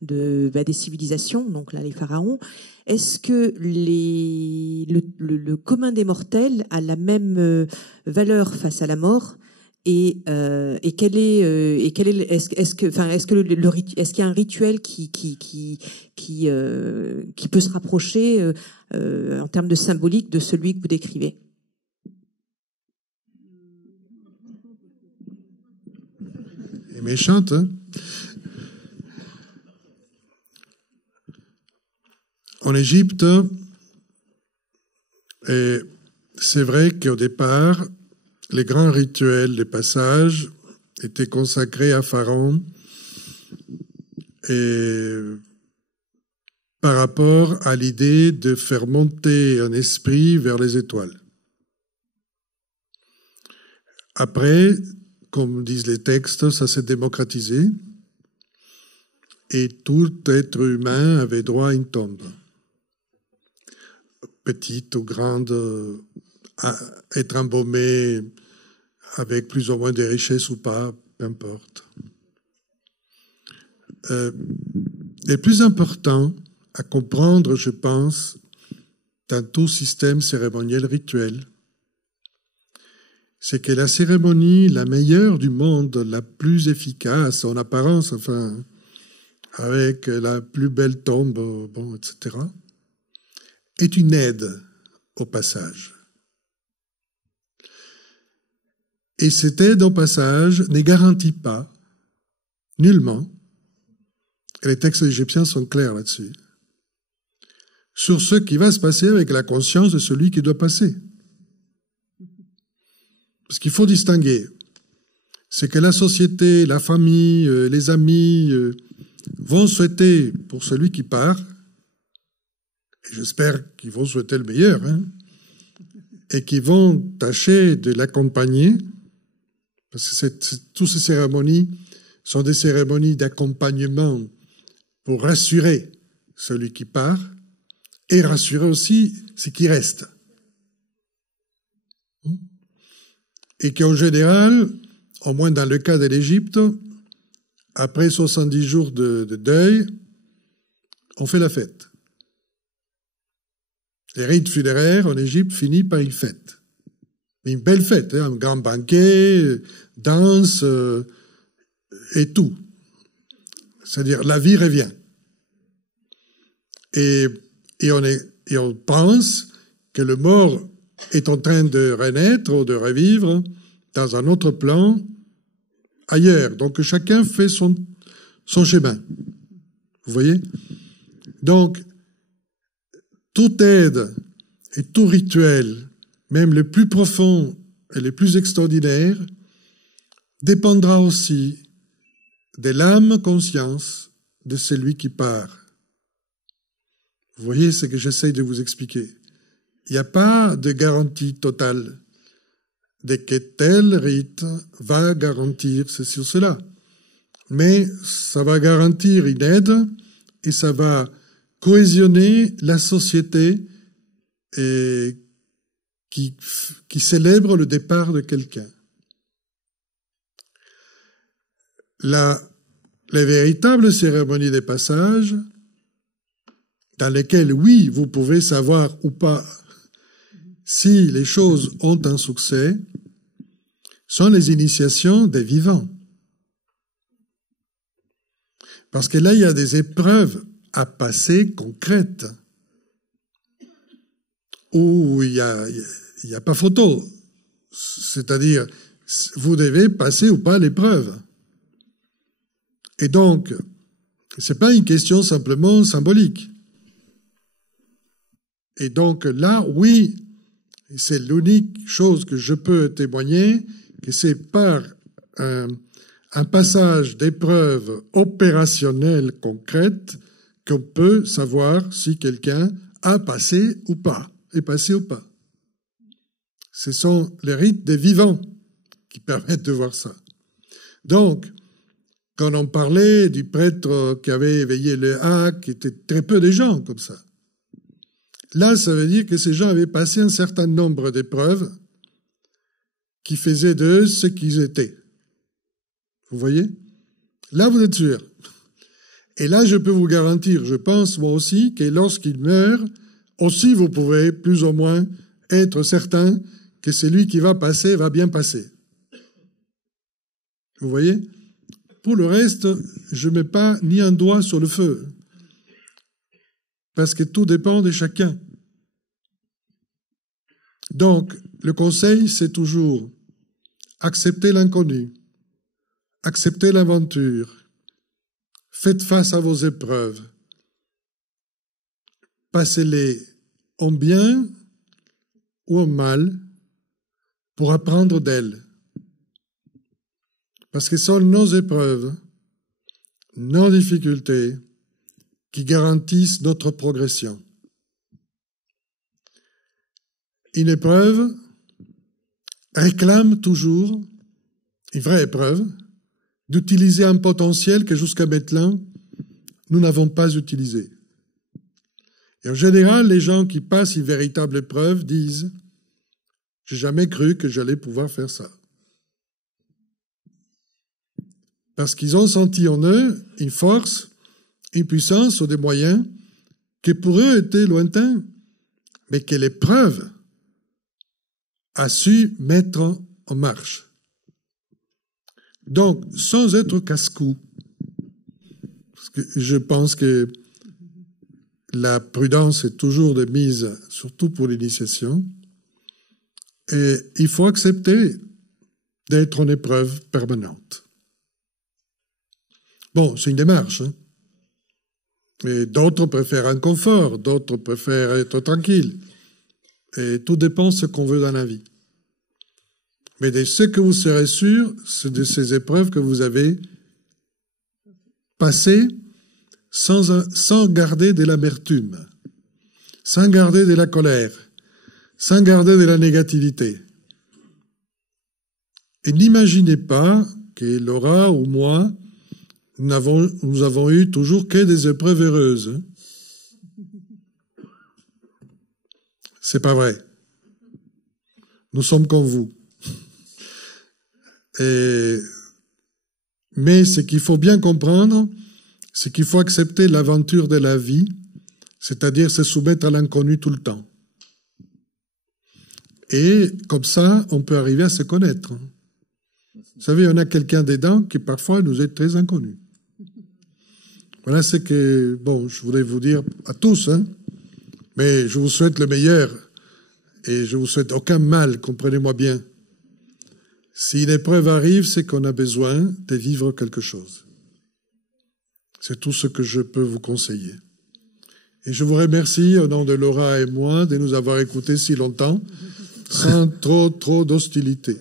des civilisations, donc là les pharaons, est-ce que le commun des mortels a la même valeur face à la mort? Est-ce qu'il y a un rituel qui peut se rapprocher en termes de symbolique de celui que vous décrivez? Elle est méchante, hein? En Égypte, c'est vrai qu'au départ, les grands rituels de passage étaient consacrés à Pharaon et par rapport à l'idée de faire monter un esprit vers les étoiles. Après, comme disent les textes, ça s'est démocratisé et tout être humain avait droit à une tombe. Petite ou grande, être embaumé avec plus ou moins de richesses ou pas, peu importe. Le plus important à comprendre, je pense, dans tout système cérémoniel rituel, c'est que la cérémonie la meilleure du monde, la plus efficace en apparence, enfin, avec la plus belle tombe, bon, etc., est une aide au passage. Et cette aide au passage ne garantit pas, nullement, et les textes égyptiens sont clairs là-dessus, sur ce qui va se passer avec la conscience de celui qui doit passer. Parce qu'il faut distinguer, c'est que la société, la famille, les amis vont souhaiter pour celui qui part, et j'espère qu'ils vont souhaiter le meilleur, hein, et qu'ils vont tâcher de l'accompagner, parce que toutes ces cérémonies sont des cérémonies d'accompagnement pour rassurer celui qui part et rassurer aussi ce qui reste. Et qu'en général, au moins dans le cas de l'Égypte, après 70 jours de deuil, on fait la fête. Les rites funéraires en Égypte finissent par une fête. Une belle fête, hein, un grand banquet, danse et tout. C'est-à-dire la vie revient. Et on pense que le mort est en train de renaître ou de revivre dans un autre plan ailleurs. Donc chacun fait son chemin. Vous voyez? Donc, toute aide et tout rituel, même le plus profond et le plus extraordinaire, dépendra aussi de l'âme conscience de celui qui part. Vous voyez ce que j'essaie de vous expliquer. Il n'y a pas de garantie totale de que tel rite va garantir ceci ou cela. Mais ça va garantir une aide et ça va cohésionner la société qui célèbre le départ de quelqu'un. Les véritables cérémonies de passage, dans lesquelles, oui, vous pouvez savoir ou pas si les choses ont un succès, sont les initiations des vivants. Parce que là, il y a des épreuves à passer concrètes, où il y a pas photo. C'est-à-dire, vous devez passer ou pas l'épreuve. Et donc, c'est pas une question simplement symbolique. Et donc là, oui, c'est l'unique chose que je peux témoigner, que c'est par un passage d'épreuves opérationnelles concrètes qu'on peut savoir si quelqu'un a passé ou pas, est passé ou pas. Ce sont les rites des vivants qui permettent de voir ça. Donc, quand on parlait du prêtre qui avait éveillé le Hak, qui était très peu de gens comme ça. Là, ça veut dire que ces gens avaient passé un certain nombre d'épreuves qui faisaient d'eux ce qu'ils étaient. Vous voyez? Là, vous êtes sûr. Et là, je peux vous garantir, je pense moi aussi, que lorsqu'il meurt, aussi vous pouvez plus ou moins être certain que celui qui va passer va bien passer. Vous voyez? Pour le reste, je ne mets pas ni un doigt sur le feu, parce que tout dépend de chacun. Donc, le conseil, c'est toujours accepter l'inconnu, accepter l'aventure, faites face à vos épreuves, passez-les en bien ou en mal pour apprendre d'elles. Parce que ce sont nos épreuves, nos difficultés qui garantissent notre progression. Une épreuve réclame toujours, une vraie épreuve, d'utiliser un potentiel que jusqu'à maintenant, nous n'avons pas utilisé. Et en général, les gens qui passent une véritable épreuve disent « J'ai jamais cru que j'allais pouvoir faire ça ». Parce qu'ils ont senti en eux une force, une puissance ou des moyens qui pour eux étaient lointains, mais que l'épreuve a su mettre en marche. Donc, sans être casse-cou, parce que je pense que la prudence est toujours de mise, surtout pour l'initiation, et il faut accepter d'être en épreuve permanente. Bon, c'est une démarche, hein. Et d'autres préfèrent un confort, d'autres préfèrent être tranquilles. Et tout dépend de ce qu'on veut dans la vie. Mais de ce que vous serez sûr, c'est de ces épreuves que vous avez passées sans garder de l'amertume, sans garder de la colère, sans garder de la négativité. Et n'imaginez pas que Laura ou moi, nous avons eu toujours que des épreuves heureuses. C'est pas vrai. Nous sommes comme vous. Mais ce qu'il faut bien comprendre, c'est qu'il faut accepter l'aventure de la vie, c'est-à-dire se soumettre à l'inconnu tout le temps. Et comme ça, on peut arriver à se connaître. Vous savez, on a quelqu'un dedans qui parfois nous est très inconnu. Voilà ce que, bon, je voulais vous dire à tous, hein, mais je vous souhaite le meilleur et je vous souhaite aucun mal, comprenez-moi bien. Si une épreuve arrive, c'est qu'on a besoin de vivre quelque chose. C'est tout ce que je peux vous conseiller. Et je vous remercie, au nom de Laura et moi, de nous avoir écoutés si longtemps, sans trop d'hostilité.